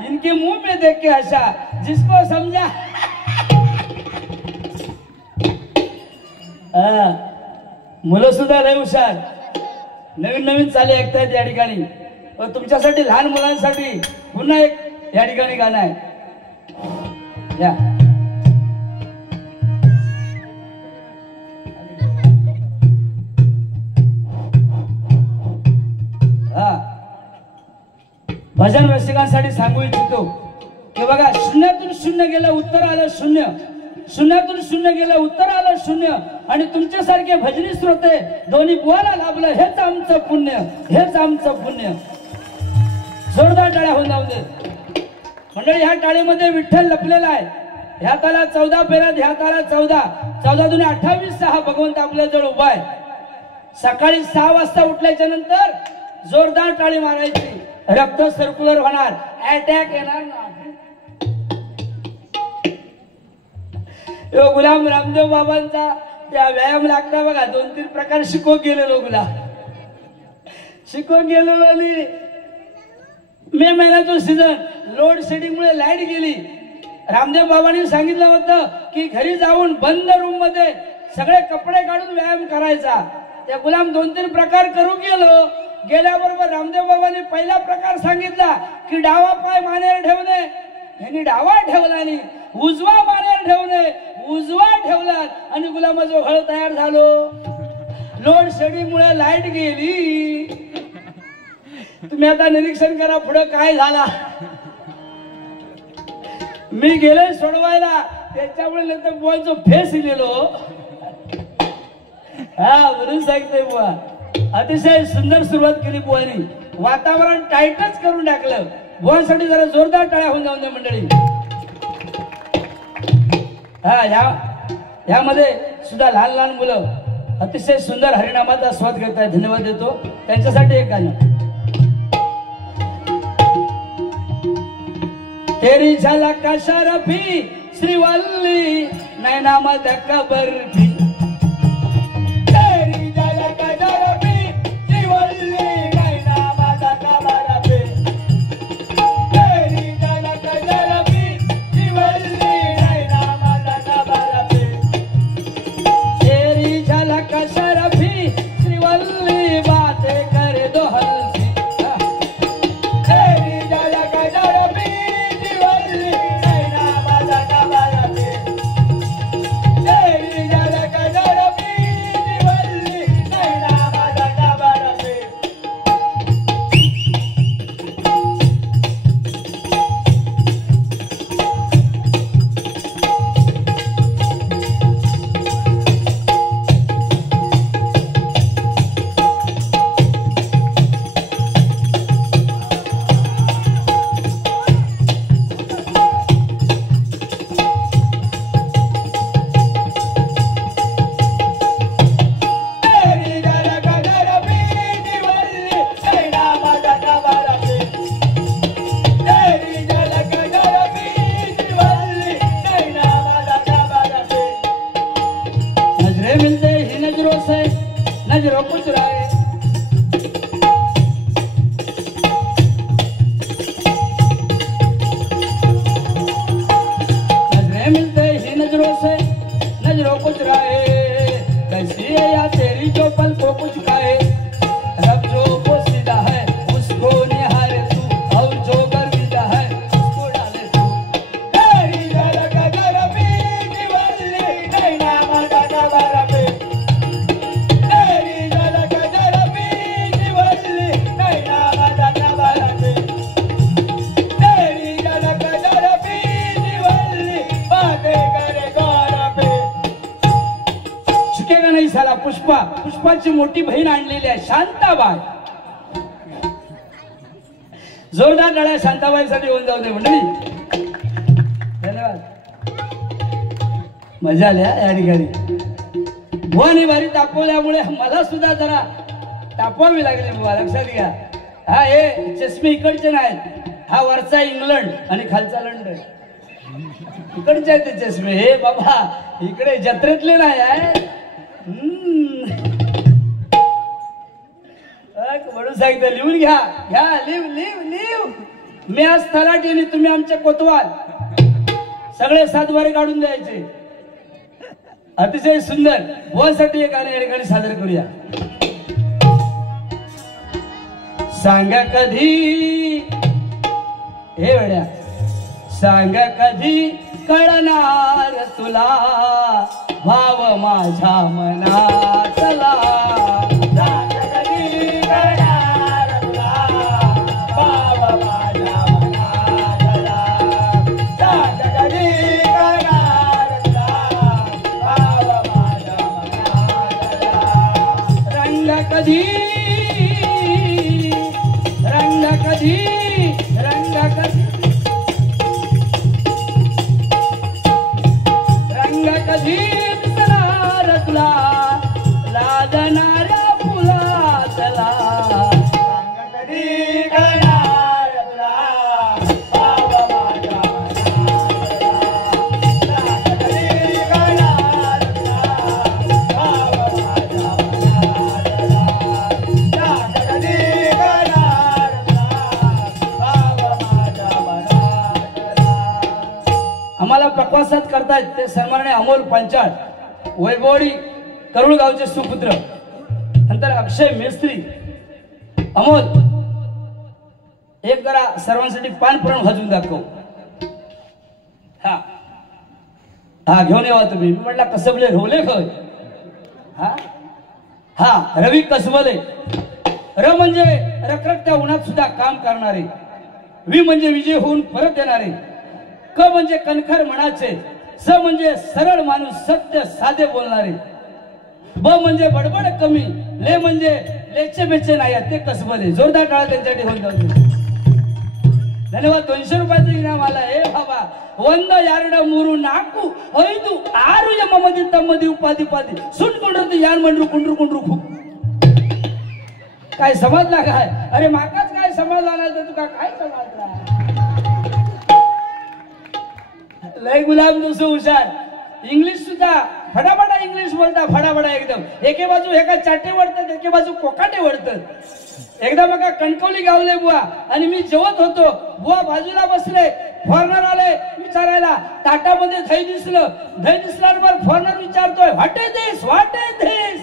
इनके मुंह में देख के हंसा. जिसको समझा मुलं सुद्धा लय हुशार, नवीन नवीन चाली ऐकतायत या ठिकाणी. तुमच्यासाठी लहान मुलांसाठी पुन्हा एक या ठिकाणी गाणं आहे. या भजन रसिकांसाठी सांगू इच्छितो की बघा, शून्यातून शून्य गेलं उत्तर आलं शून्य. शून्यातून शून्य गेलं उत्तर आलं शून्य. आणि तुमच्यासारखे भजनी श्रोते दोन्ही बुवाला लाभलं, हेच आमचं पुण्य, हेच आमचं पुण्य. जोरदार टाळ्या होऊन जाऊ दे मंडळी. ह्या टाळीमध्ये विठ्ठल लपलेला आहे. ह्या ताला 14 फेऱ्यात, ह्या ताला 14 दुने 28 हा भगवंत आपल्या जवळ उभा आहे. सकाळी 6 वाजता उठल्याच्या नंतर जोरदार टाळी मारायची, रक्त सर्क्युलर होणार, अटॅक येणार ना. गुलाम रामदेव बाबांचा त्या व्यायाम लागता बघा, 2-3 प्रकार शिकवून गेलेलो गुलाम, शिकवून गेलेलो. आणि मे महिन्याचं सीझन, लोड शेडिंग मुळे लाईट गेली. रामदेव बाबांनी सांगितलं होतं की घरी जाऊन बंद रूम मध्ये सगळे कपडे काढून व्यायाम करायचा. त्या गुलाम 2-3 प्रकार करू गेलो. गेल्याबरोबर रामदेव बाबांनी पहिला प्रकार सांगितला की डावा पाय मानेवर ठेवणे. यांनी डावा ठेवला आणि उजवा मानेवर ठेवणे, उजवा ठेवला आणि गुलामाचा हळ तयार झालो. लोड शेडिंग मुळे लाईट गेली. तुम्ही आता निरीक्षण करा पुढे काय झाला. मी गेले सोडवायला, त्याच्यामुळे नंतर बुवांचं फेस लिहिलो. म्हणून सांगतोय बुवा, अतिशय सुंदर सुरुवात केली बुवानी. वातावरण टाईटच करून टाकलं. बुवांसाठी जरा जोरदार टाळ्या होऊन जाऊन दे मंडळी. यामध्ये सुद्धा लहान लहान मुलं अतिशय सुंदर हरिनामाचा स्वाद करतायत. धन्यवाद देतो त्यांच्यासाठी. एक गाणं. तेरी झलक शरफी श्रीवल्ली नैना मद बर्फी. तेरी झलक शरफी श्रीवल्ली नैना मद बर्फी. तेरी झलक शरफी श्रीवल्ली नैना मद बर्फी. तेरी झलक शरफी श्रीवल्ली बातें करे दो हल्की. तेरी झलक शरफी श्रीवल्ली नैना मद बर्फी. तेरी झलक नजरे मिलते ही नजरों से नजरों को चुराए, नजरे मिलते ही नजरों से नजरों को चुराए, कैसी है या तेरी जो पल को कुछ खाए, रब जो वो सीधा है उसको निहारे तू, और जो गर्विदा है उसको डाले तू। तेरी झलक गरबी दिवाली नैना मदन बरबे, तेरी झलक गरबी दिवाली नैना मदन बरबे, तेरी झलक गरबी दिवाली बातें करे गौरबे। चुकेगा नाही साला पुष्पा, पुष्पाची मोठी बहीण आणलेली आहे शांताबाई. जोरदार टाळ्या शांताबाईसाठी होऊन जाऊ दे मंडळी. धन्यवाद. मजा आली हा या ठिकाणी. बुवानी भारी तापवल्यामुळे मला सुद्धा जरा तापवावी लागली बुवा, लक्षात घ्या. हा हे चष्मे इकडचे नाहीत, हा वरचा इंग्लंड आणि खालचा लंडन. इकडचे आहेत ते चष्मे, हे बाबा इकडे जत्रेतले नाही आहे. म्हणून सांगितलं लिहून घ्या, घ्या, लिव लिव लिव. मी आज तलाठी, तुम्ही आमचे कोतवाल, सगळे सातबारे काढून द्यायचे. अतिशय सुंदर बुवासाठी एक गाणं या ठिकाणी सादर करूया. सांग कधी हे वेड्या, सांग कधी कळणार तुला भाव माझ्या मनातला, सांग कधी कळणार तुला भाव माझ्या मनातला, सांग कधी कळणार तुला भाव माझ्या मनातला. रंग कधी रंग कधी रंग कधी रंग कधी दिसणार तुला लादणाऱ्या फुलातला, रंग कधी कळणार तुला भाव माझ्या मनातला, रंग कधी कळणार तुला भाव माझ्या मनातला, रंग कधी कळणार तुला भाव माझ्या मनातला. आम्हाला प्रवासात करतायत ते सन्माननीय अमोल पांचाळ, वैभववाडी करुळ गावचे सुपुत्र, नंतर अक्षय मेस्त्री. अमोल एक जरा सर्वांसाठी पान पुरण भाजून दाखव. हा हा घेऊन येवा तुम्ही. मी म्हटलं कसबले रोले खय. हा हा रवी कसबले. र म्हणजे रखरखत्या उन्हात सुद्धा काम करणारे, वि म्हणजे विजय होऊन परत येणारे, क म्हणजे कणखर मनाचे, स म्हणजे सरळ माणूस सत्य साधे बोलणारे, ब म्हणजे बडबड कमी, ले म्हणजे लेचे बेचे नाही ते कसबले. जोरदार टाळा त्यांच्यासाठी होऊन जाऊ. धन्यवाद. 200 रुपयाचं इनाम आला. हे बाबा वंद यारड मुरू नाकू ऐदू आरू यममदी तम्मदी उपाधी पादी सुन कुंडरती यार मंडरू कुंडरू कुंडरू खूप. काय समजला काय? अरे माकाच काय समजला नाही तर तुका काय समजला? लय गुलाम दुसू हुशार. इंग्लिश सुद्धा फटाफटा इंग्लिश बोलता, फटाफटा एकदम. एके बाजू एका चाटे वडतात, एके बाजू कोकाटे वडतात. एकदा बघा कणकवली गावले बुवा आणि मी जेवत होतो, बुवा बाजूला बसले, फॉरनर आले विचारायला, ताटामध्ये दही दिसलं. दही दिसल्यावर फॉरनर विचारतोय what is this, what is this.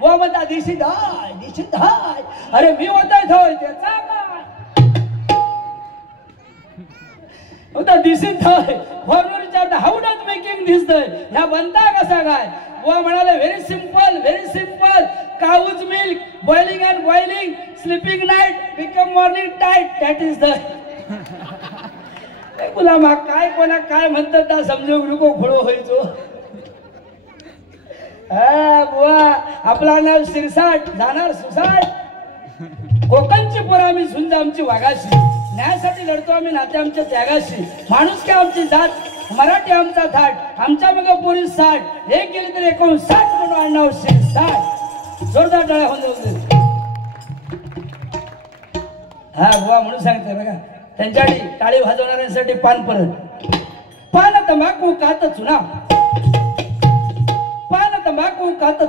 बुवा म्हणता दिस इज दाय, दिस इज दाय. अरे मी होताय थोय त्याचा काय होता दिस इज दाय. फॉरनर विचारता how does making this dahi, ह्या बनता कसा काय. बुवा म्हणाले very simple, very simple. Cows milk boiling and boiling, sleeping night become morning tight, that is the. गुलामा काय कोणा काय म्हणतात ना समजू नको, खोळो व्हायचो. हा बुवा आपला नाव शिरसाट, जाणार सुसाट. कोकणची पोरं आम्ही झुंज आमची वाघाशी, न्यायासाठी लढतो आम्ही नाते आमच्या त्यागाशी. माणूस काय आमची जात, मराठी आमचा थाट, आमच्या मग पोरी 60, एक गेली तर 59 म्हणून आडनाव शिरसाट. जोरदार टाळ्या होऊन जाऊ. हा बुवा म्हणून सांगते बघा, त्यांच्यासाठी टाळी वाजवणाऱ्यांसाठी पान परत. पान तंबाखू कात चुना, पान तंबाखू कात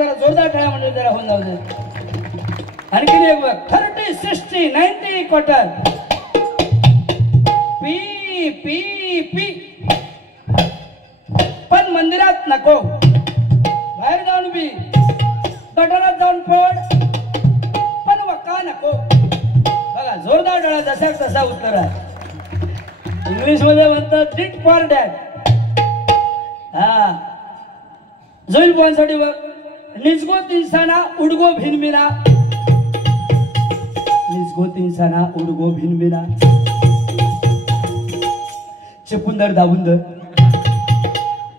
जरा जोरदार टाळ्या म्हणजे जरा होऊन जाऊ दे. आणखीन एक बघ 30 60 90 क्वार्टर. पी पी पी पण मंदिरात नको, बाहेर जाऊन पी, गटारात जाऊन पड, पण वका नको. बघा जोरदार टाळ्या, जसा तसा उत्तर आहे. इंग्लिश मध्ये म्हणतात डिट फॉर डॅट. हा जोईल पोहांसाठी बघ. निजगोत इंसाना उडगो भिनबिना, निजगोत इंसाना उडगो भिनबिना, चिपुंदर दाबुंदर.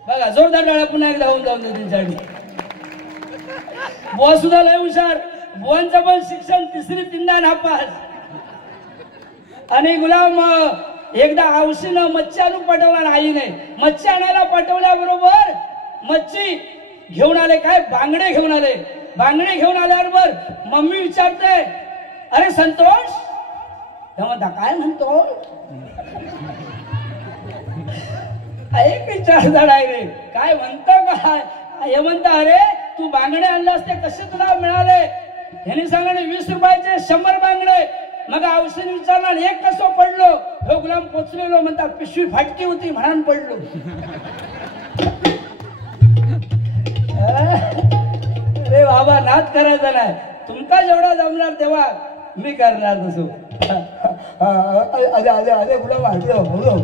बघा जोरदार टाळ्या पुन्हा एकदा होऊन जाऊन दे त्यांच्यासाठी. बुवा सुद्धा लय हुशार. बुवांचं पण शिक्षण 3री 3दा नापास. आणि गुलाम एकदा औशीनं मच्छी आणून पाठवला आईने. मच्छी आणायला पाठवल्याबरोबर मच्छी घेऊन आले, काय बांगडे घेऊन आले. बांगडे घेऊन आल्याबरोबर मम्मी विचारते, अरे संतोष, म्हणता काय म्हणतो. एक विचारता डायरेक्ट काय म्हणतो काय. हे म्हणता अरे तू बांगडे आणले असते कसे तुला मिळाले. ह्याने सांगणे 20 रुपयाचे 100 बांगडे. मग औषध विचारला एक कसं पडलो. हो गुलाम पोचलेलो, म्हणता पिशवी फाटकी होती म्हणून पडलो. अरे बाबा नाद करायचा नाही. तुमका जेवढा जमणार तेव्हा मी करणार तसं. अरे गुलाम बोलो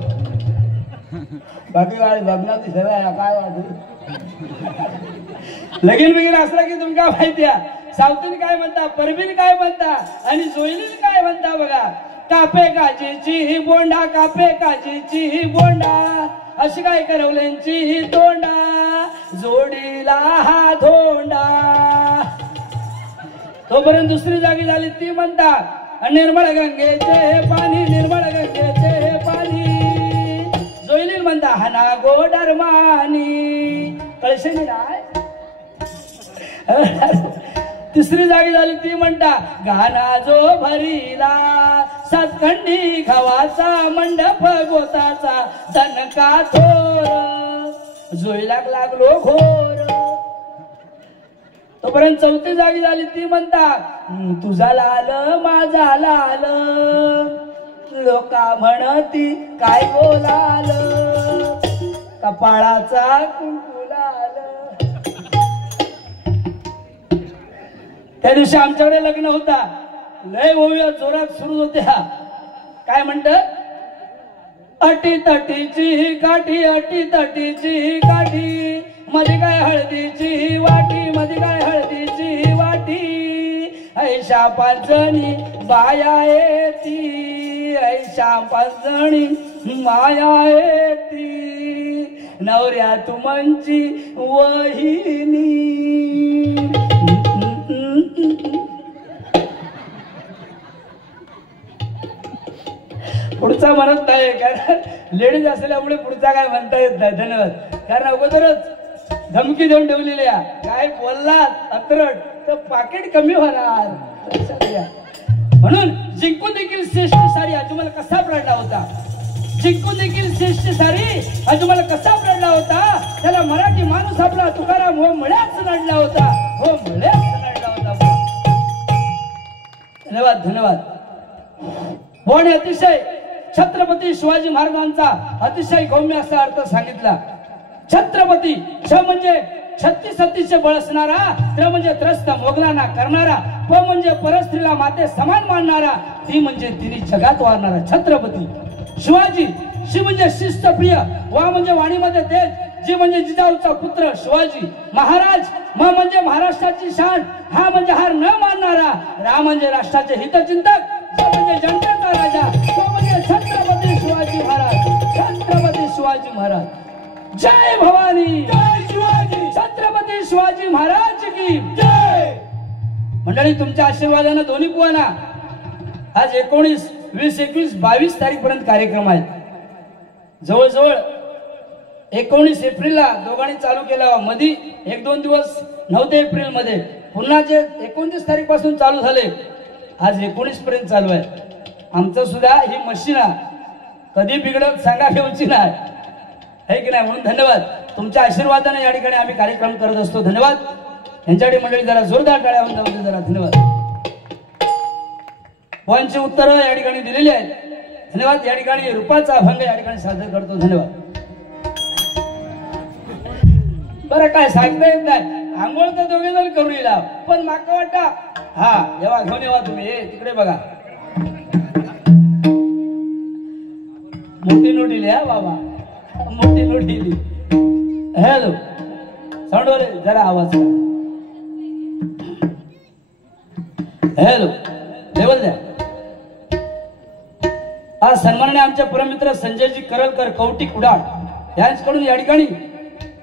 बाकी काय लग्नाची सवय काय लगीन बिगीन असला की तुमका माहिती आहे. सावतीन काय म्हणता, परबीन काय म्हणता आणि जोईलीन काय म्हणता. बघा कापे काचेची ही बोंडा, कापे काचेची ही बोंडा, अशी काय करवल्यांची ही तोंडा, जोडीला हा धोंडा. तोपर्यंत दुसरी जागी झाली ती म्हणता निर्मळ गंगेचे हे पाणी, निर्मळ गंगेचे हे पाणी. जोईलीन म्हणता हना गोडर मानी, कळशेनी नाही. तिसरी जागी झाली ती म्हणता गाना जो भरीला, सातखंडी गव्हाचा मंडप गोताचा, दणका थोर, जोईलाक लागलो घोर. तोपर्यंत चौथी जागी झाली ती म्हणता तुझा लाल माझा लाल, लोका म्हणती काय बोलाल, कपाळाचा कुंकू लाल. त्या दिवशी आमच्याकडे लग्न होता. लय ओव्या जोरात सुरू होत्या. काय म्हणत, अटी तटीची काठी, अटी तटीची काठी, मध्ये काय हळदीची वाटी, मध्ये काय हळदीची वाटी, ऐशा 5 जणी बाया येती, ऐशा 5 जणी माया येती, नवऱ्या तुमची वहिनी. पुढचा म्हणत नाही, कारण लेडीज असल्यामुळे पुढचा काय म्हणता येत नाही. धन्यवाद. कारण अगोदरच धमकी देऊन ठेवलेली आहे, काय बोललात अत्रट तर पाकिट कमी होणार. म्हणून जिंकून देखील श्रेष्ठ सारी आजूबाला कसा पडला होता, जिंकून देखील श्रेष्ठ सारी आजूबाला कसा पडला होता. त्याला मराठी माणूस आपला तुकाराम हो मळ्याच लढला होता, हो मळ्याच लढला होता. धन्यवाद धन्यवाद. आणि अतिशय छत्रपती शिवाजी महाराजांचा अतिशय गौम्य असा अर्थ सांगितला. छत्रपती छ म्हणजे छत्तीस सत्तीचे बळ असणारा, त्र म्हणजे त्रस्त मोगलांना करणारा, प म्हणजे परस्त्रीला माते समान मानणारा, ती म्हणजे तिने जगात वाढणारा छत्रपती शिवाजी. शि म्हणजे शिस्तप्रिय, वा म्हणजे वाणीमध्ये तेज, जी म्हणजे जिजाऊचा पुत्र शिवाजी महाराज, म म्हणजे महाराष्ट्राची शान, हा म्हणजे हार न मानणारा, रा म्हणजे राष्ट्राचे हितचिंतक, म्हणजे जनतेचा राजा, तो म्हणजे छत्रपती शिवाजी महाराज. छत्रपती शिवाजी महाराज. जय भवानी, जय शिवाजी. छत्रपती शिवाजी महाराज की जय. मंडळी तुमच्या आशीर्वादाने दोन्ही बुवांना आज 19, 20, 21, 22 तारीख पर्यंत कार्यक्रम आहेत. जवळजवळ 19 एप्रिलला दोघांनी चालू केला. मध्ये 1-2 दिवस 9 एप्रिल मध्ये, पुन्हा जे 29 तारीख पासून चालू झाले, आज 19 पर्यंत चालू आहे. आमचं सुद्धा ही मशीन कधी बिघडत सांगा घेऊची नाही, है की नाही. म्हणून धन्यवाद. तुमच्या आशीर्वादाने या ठिकाणी आम्ही कार्यक्रम करत असतो. धन्यवाद. यांच्याकडे मंडळी जरा जोरदार टाळ्या होऊन जाऊ दे जरा. धन्यवाद. पोहांची उत्तर या ठिकाणी दिलेली आहेत. धन्यवाद. या ठिकाणी रूपाचा अभंग या ठिकाणी सादर करतो. धन्यवाद. बरं काय सांगता येत नाही. आंघोळ तर दोघे जण करू येईल पण माका वाटा हा जेव्हा घेऊन येवा तुम्ही तिकडे बघा. मोठी नोट दिली हा बाबा, मोठी नोट दिली. हॅलो साऊंडवाले जरा आवाज करा. हॅलो लेवल द्या. आज सन्मानाने आमचे परममित्र संजयजी करलकर कौटिक उडाड यांच्याकडून या ठिकाणी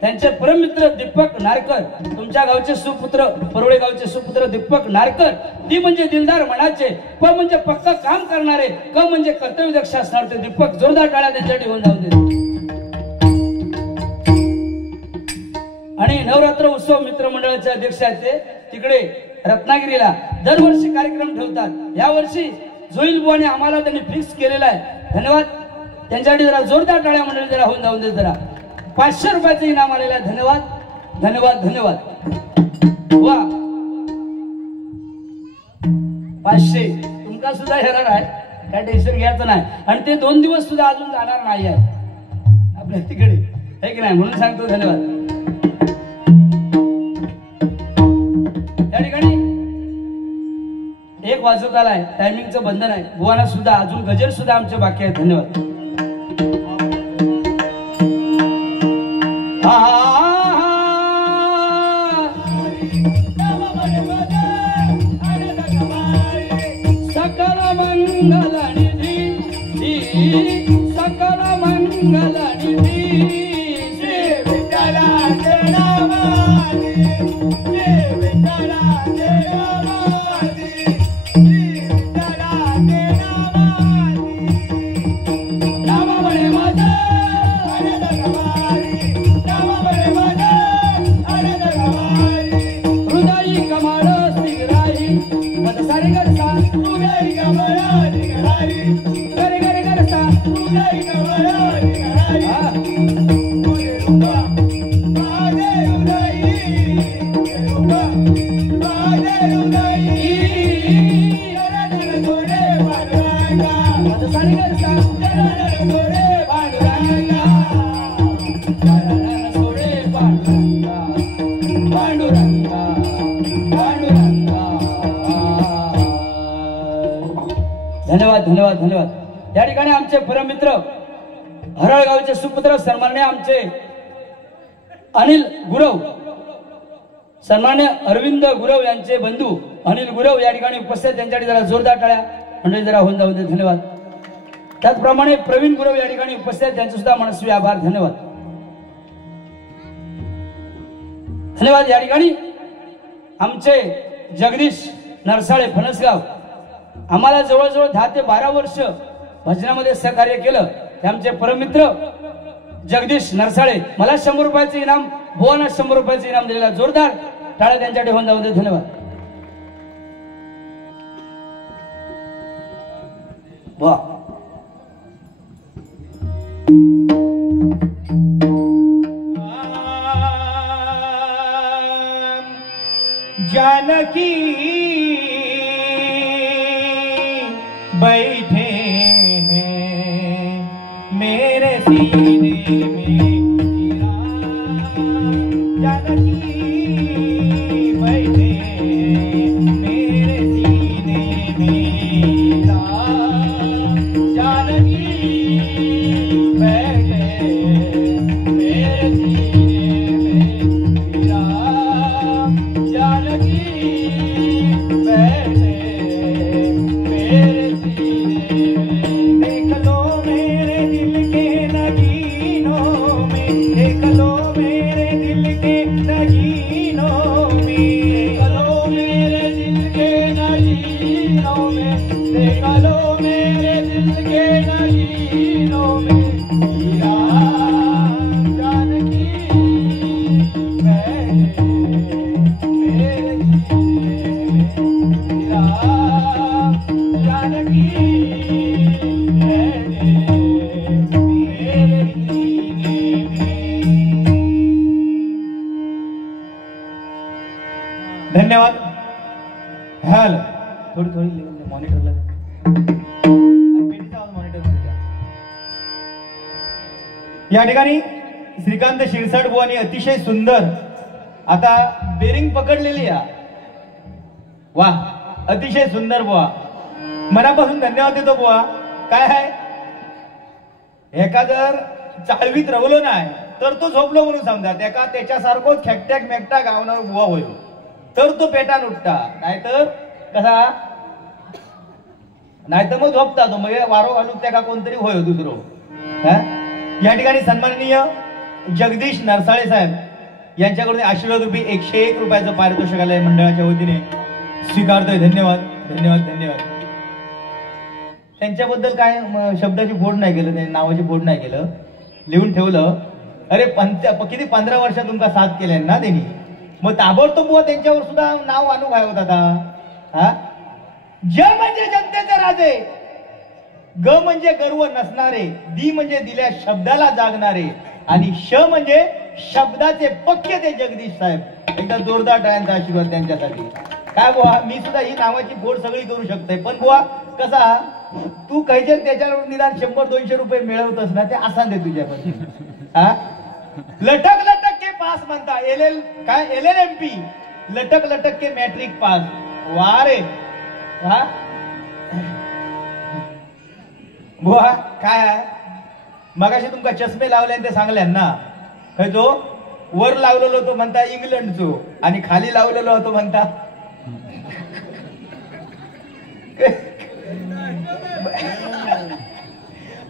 त्यांचे परममित्र दीपक नारकर, तुमच्या गावचे सुपुत्र, परोळे गावचे सुपुत्र दीपक नारकर. दी म्हणजे दिलदार मनाचे, प म्हणजे पक्क काम करणारे, क म्हणजे कर्तव्यदक्ष असणार ते दीपक. जोरदार टाळ्या त्यांच्यासाठी होऊन जाऊ दे. आणि नवरात्र उत्सव मित्र मंडळाचे अध्यक्ष आहेत ते तिकडे रत्नागिरीला दरवर्षी कार्यक्रम ठेवतात. यावर्षी जोईल बुवाने आम्हाला त्यांनी फिक्स केलेला आहे. धन्यवाद. त्यांच्यासाठी जरा जोरदार टाळ्या मंडळी जरा होऊन जाऊन दे जरा. 500 रुपयाचं इनाम आलेलं आहे. धन्यवाद धन्यवाद धन्यवाद. वा 500 तुमका सुद्धा येणार आहे, काय टेन्शन घ्यायचं नाही. आणि ते 2 दिवस सुद्धा अजून जाणार नाही आहे आपल्या तिकडे, है की नाही, म्हणून सांगतो. धन्यवाद. या ठिकाणी 1 वाजत आलाय, टायमिंगचं बंधन आहे. बुवाना सुद्धा अजून गजर सुद्धा आमचे बाकी आहे. धन्यवाद. सकल मंगल निधी, सकल मंगल निधी, श्री विठ्ठलाचे नामाची, श्री विठ्ठलाचे नामाची, श्री विठ्ठलाचे नामाची. नामा म्हणे माझा आनंद कमाली, नामा म्हणे माझा आनंद कमाली. हृदयी कमाल स्थिराई मत सारे गरसा, हृदयी कमाल स्थिराई गरे गरे गरसा, हृदयी कमाल स्थिराई. तुझे रूपा माझे हृदयी, तुझे रूपा माझे हृदयी. जरा थोडे पांडुरंगा मत सारे गरसा, जरा थोडे पांडुरंगा, जरा थोडे पांडुरंगा, पांडुरंगा पांडुरंगा. धन्यवाद धन्यवाद धन्यवाद. या ठिकाणी आमचे परममित्र हरळगावचे सुपुत्र सन्मान्य आमचे अनिल गुरव, सन्मान्य अरविंद गुरव यांचे बंधू अनिल गुरव या ठिकाणी उपस्थित. त्यांच्यासाठी जरा जोरदार टाळ्या म्हणजे जरा होऊन जाऊ दे. धन्यवाद. त्याचप्रमाणे प्रवीण गुरव या ठिकाणी उपस्थित, त्यांचे सुद्धा मनस्वी आभार. धन्यवाद धन्यवाद. या ठिकाणी आमचे जगदीश नरसाळे फणसगाव, आम्हाला जवळजवळ 10 ते 12 वर्ष भजनामध्ये सहकार्य केलं. ते आमचे परममित्र जगदीश नरसाळे. मला 100 रुपयाचं इनाम, बुवाना 100 रुपयाचं इनाम दिलेला. जोरदार टाळ्या त्यांच्यासाठी होऊन जाऊ दे. धन्यवाद. वा जानकी बैठे हैं मेरे सीने में, जानकी बैठे मेरे सीने में, जानकी बैठे मेरे सीने में, जानकी बैठे मेरे सीने में. देख लो मेरे दिल के नगीनों में, देख लो मेरे दिल के नगीनों में, देख लो मेरे दिल के नगीनों में, देख लो मेरे दिल के नगीनों में. जानकी बैठे मेरे सीने में, जानकी बैठे मेरे सीने में. धन्यवाद. हॅलो थोडी मॉनिटरला या ठिकाणी श्रीकांत शिरसाट बुवानी अतिशय सुंदर आता बेरिंग पकडलेली आहे. वा अतिशय सुंदर बुवा, मनापासून धन्यवाद देतो बुवा. काय आहे एका जर चाळवीत रवलो नाही तर तो झोपलो म्हणून समजा, एका त्याच्यासारखोच खेकट्याक मेकटा गावणार बुवा होईल तर तो पेटान उठता, नाहीतर कसा नाहीतर मग झोपता तो, मग वारो घालून त्या का कोणतरी होय दुसरो. या ठिकाणी सन्माननीय जगदीश नरसाळे साहेब यांच्याकडून आशीर्वाद रूपी 101 रुपयाचं पारितोषिकालय मंडळाच्या वतीने स्वीकारतोय. धन्यवाद धन्यवाद धन्यवाद. त्यांच्याबद्दल काय शब्दाची फोड नाही केलं, त्यांनी नावाची फोड नाही केलं, लिहून ठेवलं. अरे किती 15 वर्ष तुमका साथ केल्या ना त्यांनी, मग ताबडतोब बुवा त्यांच्यावर सुद्धा नाव आणू काय होत आता. हा ज म्हणजे जनतेचे राजे, ग म्हणजे गर्व नसणारे, दी म्हणजे दिल्या शब्दाला जागणारे, आणि श म्हणजे शब्दाचे पक्के ते जगदीश साहेब. एकदा जोरदार टाळ्यांचा आशीर्वाद त्यांच्यासाठी. काय बुवा मी सुद्धा ही नावाची फोड सगळी करू शकते, पण बुवा कसा तू काही त्याच्यावर निदान 100-200 रुपये मिळवतस ना, ते आसान दे तुझ्याकडे. हा लटक लटक के पास म्हणता, काय LLMP लटक लटक के मॅट्रिक पास. वा रे. हा बुवा काय मगाशी तुमका चष्मे लावले ते सांगल्यान ना, खय तो वर लावलेलो तो म्हणता इंग्लंडचो आणि खाली लावलेलो होतो म्हणता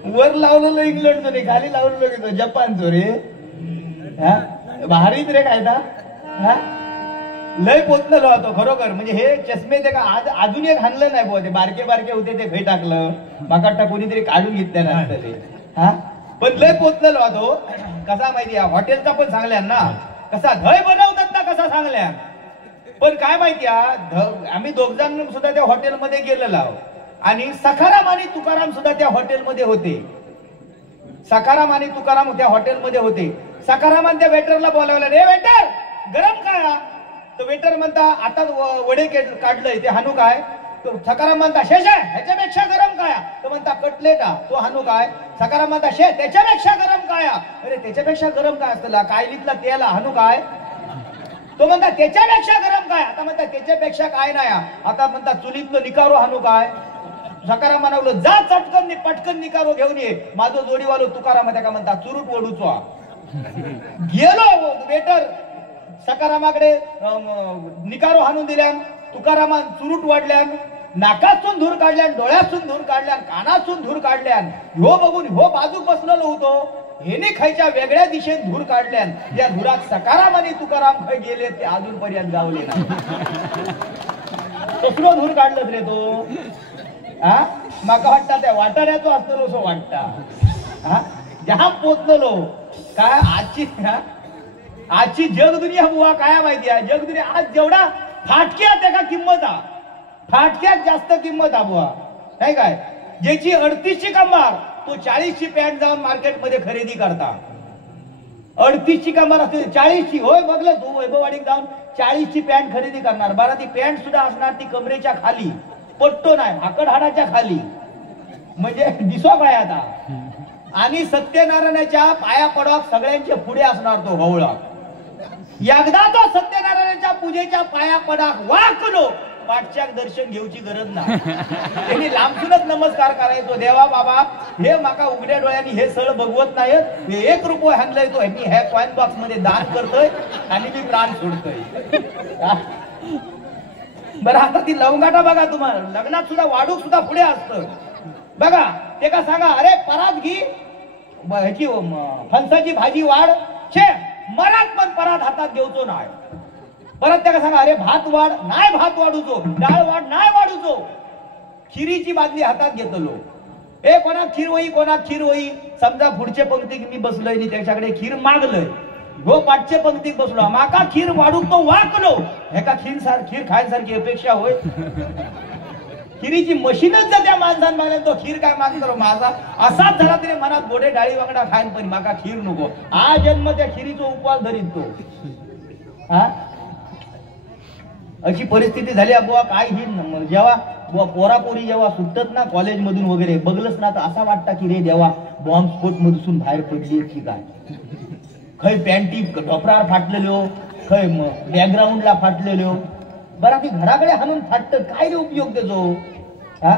वर लावलेलो इंग्लंडचो नाही, खाली लावलेलो घेतो जपानचो रे. हा भारीच रे कायदा. हा लय पोचलेलो होतो खरोखर. म्हणजे हे चष्मे ते का आज अजून एक हाणलं नाही बुवा, ते बारके बारके होते ते खै टाकलं माका कोणीतरी काढून घेतल्या ते. हा पण लय पोचलेलो होतो. कसा माहिती हॉटेलचा पण सांगल्या ना, कसा धय बनवतात ना कसा सांगल्या. पण काय माहिती आम्ही 2 जण सुद्धा त्या हॉटेलमध्ये गेलेलो आणि सखाराम आणि तुकाराम सुद्धा त्या हॉटेलमध्ये होते. सखाराम आणि तुकाराम त्या हॉटेलमध्ये होते. सखारामान त्या वेटरला बोलावलं, रे वेटर गरम काय. तर वेटर म्हणता आता वडे काढलंय ते हानू काय. तो सखाराम म्हणता शेष आहे ह्याच्यापेक्षा गरम काय. तो म्हणता कटलेट तो हानू काय. सखाराम म्हणता शे त्याच्यापेक्षा गरम काय. अरे त्याच्यापेक्षा गरम काय असतं कायलीतला तेल हानू काय. तो म्हणता त्याच्यापेक्षा गरम काय. आता म्हणता त्याच्यापेक्षा काय नाही. आता म्हणता चुलीतलं निकारो हानू काय. सखाराम म्हणावलं जा चटकन पटकन निकारो घेऊन ये. माझं जोडीवालो तुकाराम त्या का म्हणता चुरूट वडूचो. गेलो वेटर सखारामाकडे निकारो हाणून दिल्यान, तुकारामान चुरूट वाढल्यान, नाकातून धूर काढल्यान, डोळ्यातून धूर काढल्यान, कानातून धूर काढल्यान. ह्यो बघून ह्यो बाजू बसलेलो होतो, हेने खायच्या वेगळ्या दिशेत धूर काढल्यान. त्या धुरात सखाराम आणि तुकाराम खाय गेले ते अजूनपर्यंत गावले ना. कसलो धूर काढलं रे तो. हा माका वाटता त्या वाटाण्याचो असतो असं वाटता. हा जहा पोचलो काय आजची जग दुनिया बुवा काय माहिती आहे. जग दुनिया आज जेवढा फाटक्यात त्या किंमत फाटक्यात जास्त किंमत बुवा नाही काय. ज्याची 38ची कमार तो 40ची पॅन्ट जाऊन मार्केटमध्ये खरेदी करता. 38ची कमार असते 40ची होय बघलं तू वैभववाडीत जाऊन 40ची पॅन्ट खरेदी करणार. बरं ती पॅन्ट सुद्धा असणार ती कमरेच्या खाली, पट्टो नाही भाकड हाडाच्या खाली, म्हणजे दिसो काय आता. आणि सत्यनारायणाच्या पाया पडक सगळ्यांच्या पुढे असणार तो हवळा. एकदा तो सत्यनारायणाच्या पूजेच्या पाया पडाक वाकलो पाठच्या दर्शन घेऊची गरज नाही. त्यांनी लांबसूनच नमस्कार करायचो. देवा बाबा हे माका उघड्या डोळ्यांनी हे सळ बघवत नाहीत. 1 रुपये हाणलाय तो मी ह्या कॉइन बॉक्स मध्ये दान करतोय आणि मी प्राण सोडतोय. बरं आता ती लवंगाटा बघा तुम्हाला लग्नात सुद्धा वाढूक सुद्धा पुढे असतं बघा. ते का सांगा अरे परात घी ह्याची फणसाची भाजी वाढ छे मरात पण परात हातात घेऊचो नाही. परत त्या का सांगा अरे भात वाढ नाही भात वाढूचो, डाळ वाढ नाही वाढूचो. खिरीची बादली हातात घेतलो. ए कोणाक खीर होई कोणाक खीर होई. समजा पुढच्या पंक्तीत मी बसलोय आणि त्याच्याकडे खीर मागलोय. हो पाठच्या पंक्तीत बसलो माका खीर वाढूक तो वाकलो. हे का खीर खायसारखी अपेक्षा होय. खिरीची मशीनच जर त्या माणसानं मागल्या तो खीर काय मागतो माझा असाच झाला तरी मनात गोडे डाळी वांगडा खायन पण माका खीर नको. हा जन्म त्या खिरीचा उपवास धरीत तो. हा अशी परिस्थिती झाली बुवा काय ही जेव्हा बुवा पोरापोरी जेव्हा सुटत ना कॉलेजमधून वगैरे बघलंच ना तर असा वाटता की रे देवा बॉम्ब स्फोट मधून बाहेर पडली की काय. खय पॅन्टी ढोपरार फाटलेलो, खय बॅकग्राऊंडला फाटलेलो, बरा ती घराकडे हाणून फाटत काय रे उपयोग त्याचो. हा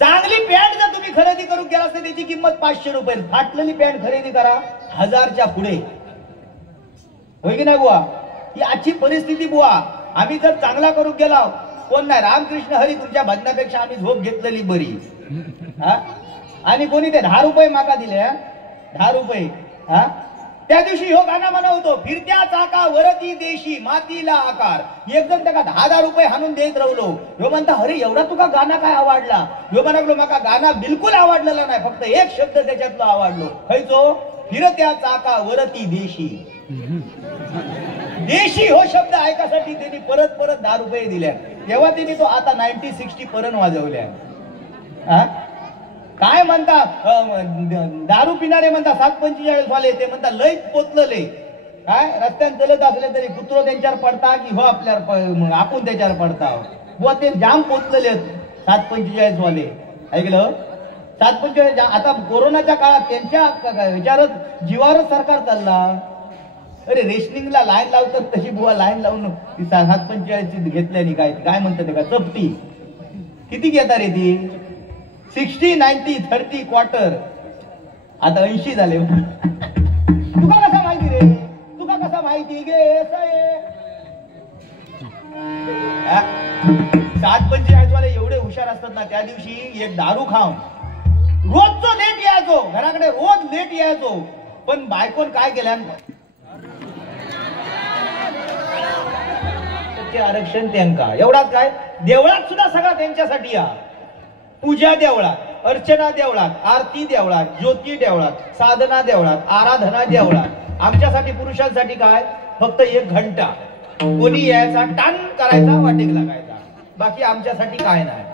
चांगली पॅन्ट जर तुम्ही खरेदी करून गेला असता त्याची किंमत 500 रुपये, फाटलेली पॅन्ट खरेदी करा 1000च्या पुढे. होय की नाही बुवा. ही आजची परिस्थिती बुवा. आम्ही जर चांगला करून गेला कोण नाही रामकृष्ण हरी तुमच्या भजनापेक्षा आम्ही झोप घेतलेली बरी. हा आणि कोणी ते 10 रुपये माका दिले 10 रुपये. हा त्या दिवशी ह्यो गाणं म्हणवतो फिरत्या चाका वरती देशी मातीला आकार. एक जण त्याला 10,000 रुपये हाणून देत राहिलो. ह्यो म्हणता अरे एवढा तुका गाणं काय आवडला. ह्यो म्हणालो माका गाणं बिलकुल आवडलेला नाही, फक्त एक शब्द त्याच्यातला आवडलो. खयचो फिरत्या चाका वरती देशी. देशी हो शब्द ऐकासाठी त्यांनी परत परत 10 रुपये दिल्या. तेव्हा त्यांनी तो आता 90-60 परत वाजवल्या. काय म्हणता दारू पिणारे म्हणता 745 वाले ते म्हणता लय पोचलले. काय रस्त्याने चलत असले तरी कुत्रो त्यांच्यावर पडता की हो आपल्यावर आपण त्याच्यावर पडता बुवा. ते जाम पोचलेले 745 वाले. ऐकलं 745. आता कोरोनाच्या काळात त्यांच्या विचारच जीवावरच सरकार चालला. अरे रेशनिंगला लाईन लावतात तशी बुवा लाईन लावून 745 घेतल्याने काय काय म्हणतात का चपटी. किती घेता रे ती 60, 90, 30 क्वार्टर. आता 80 झाले. तुका कसा माहिती रे, तुका कसा माहिती गे 745 वाले एवढे हुशार असतात ना. त्या दिवशी एक दारू खाऊन रोजचो लेट यायचो घराकडे, रोज लेट यायचो. पण बायकोन काय केल्या आरक्षण त्यांका एवढाच काय. देवळात सुद्धा सगळा त्यांच्यासाठी या. पूजा देवळात, अर्चना देवळात, आरती देवळात, ज्योती देवळात, साधना देवळात, आराधना देवळात. आमच्यासाठी पुरुषांसाठी काय फक्त 1 घंटा कोणी यायचा टान करायचा वाटेक लागायचा, बाकी आमच्यासाठी काय नाही.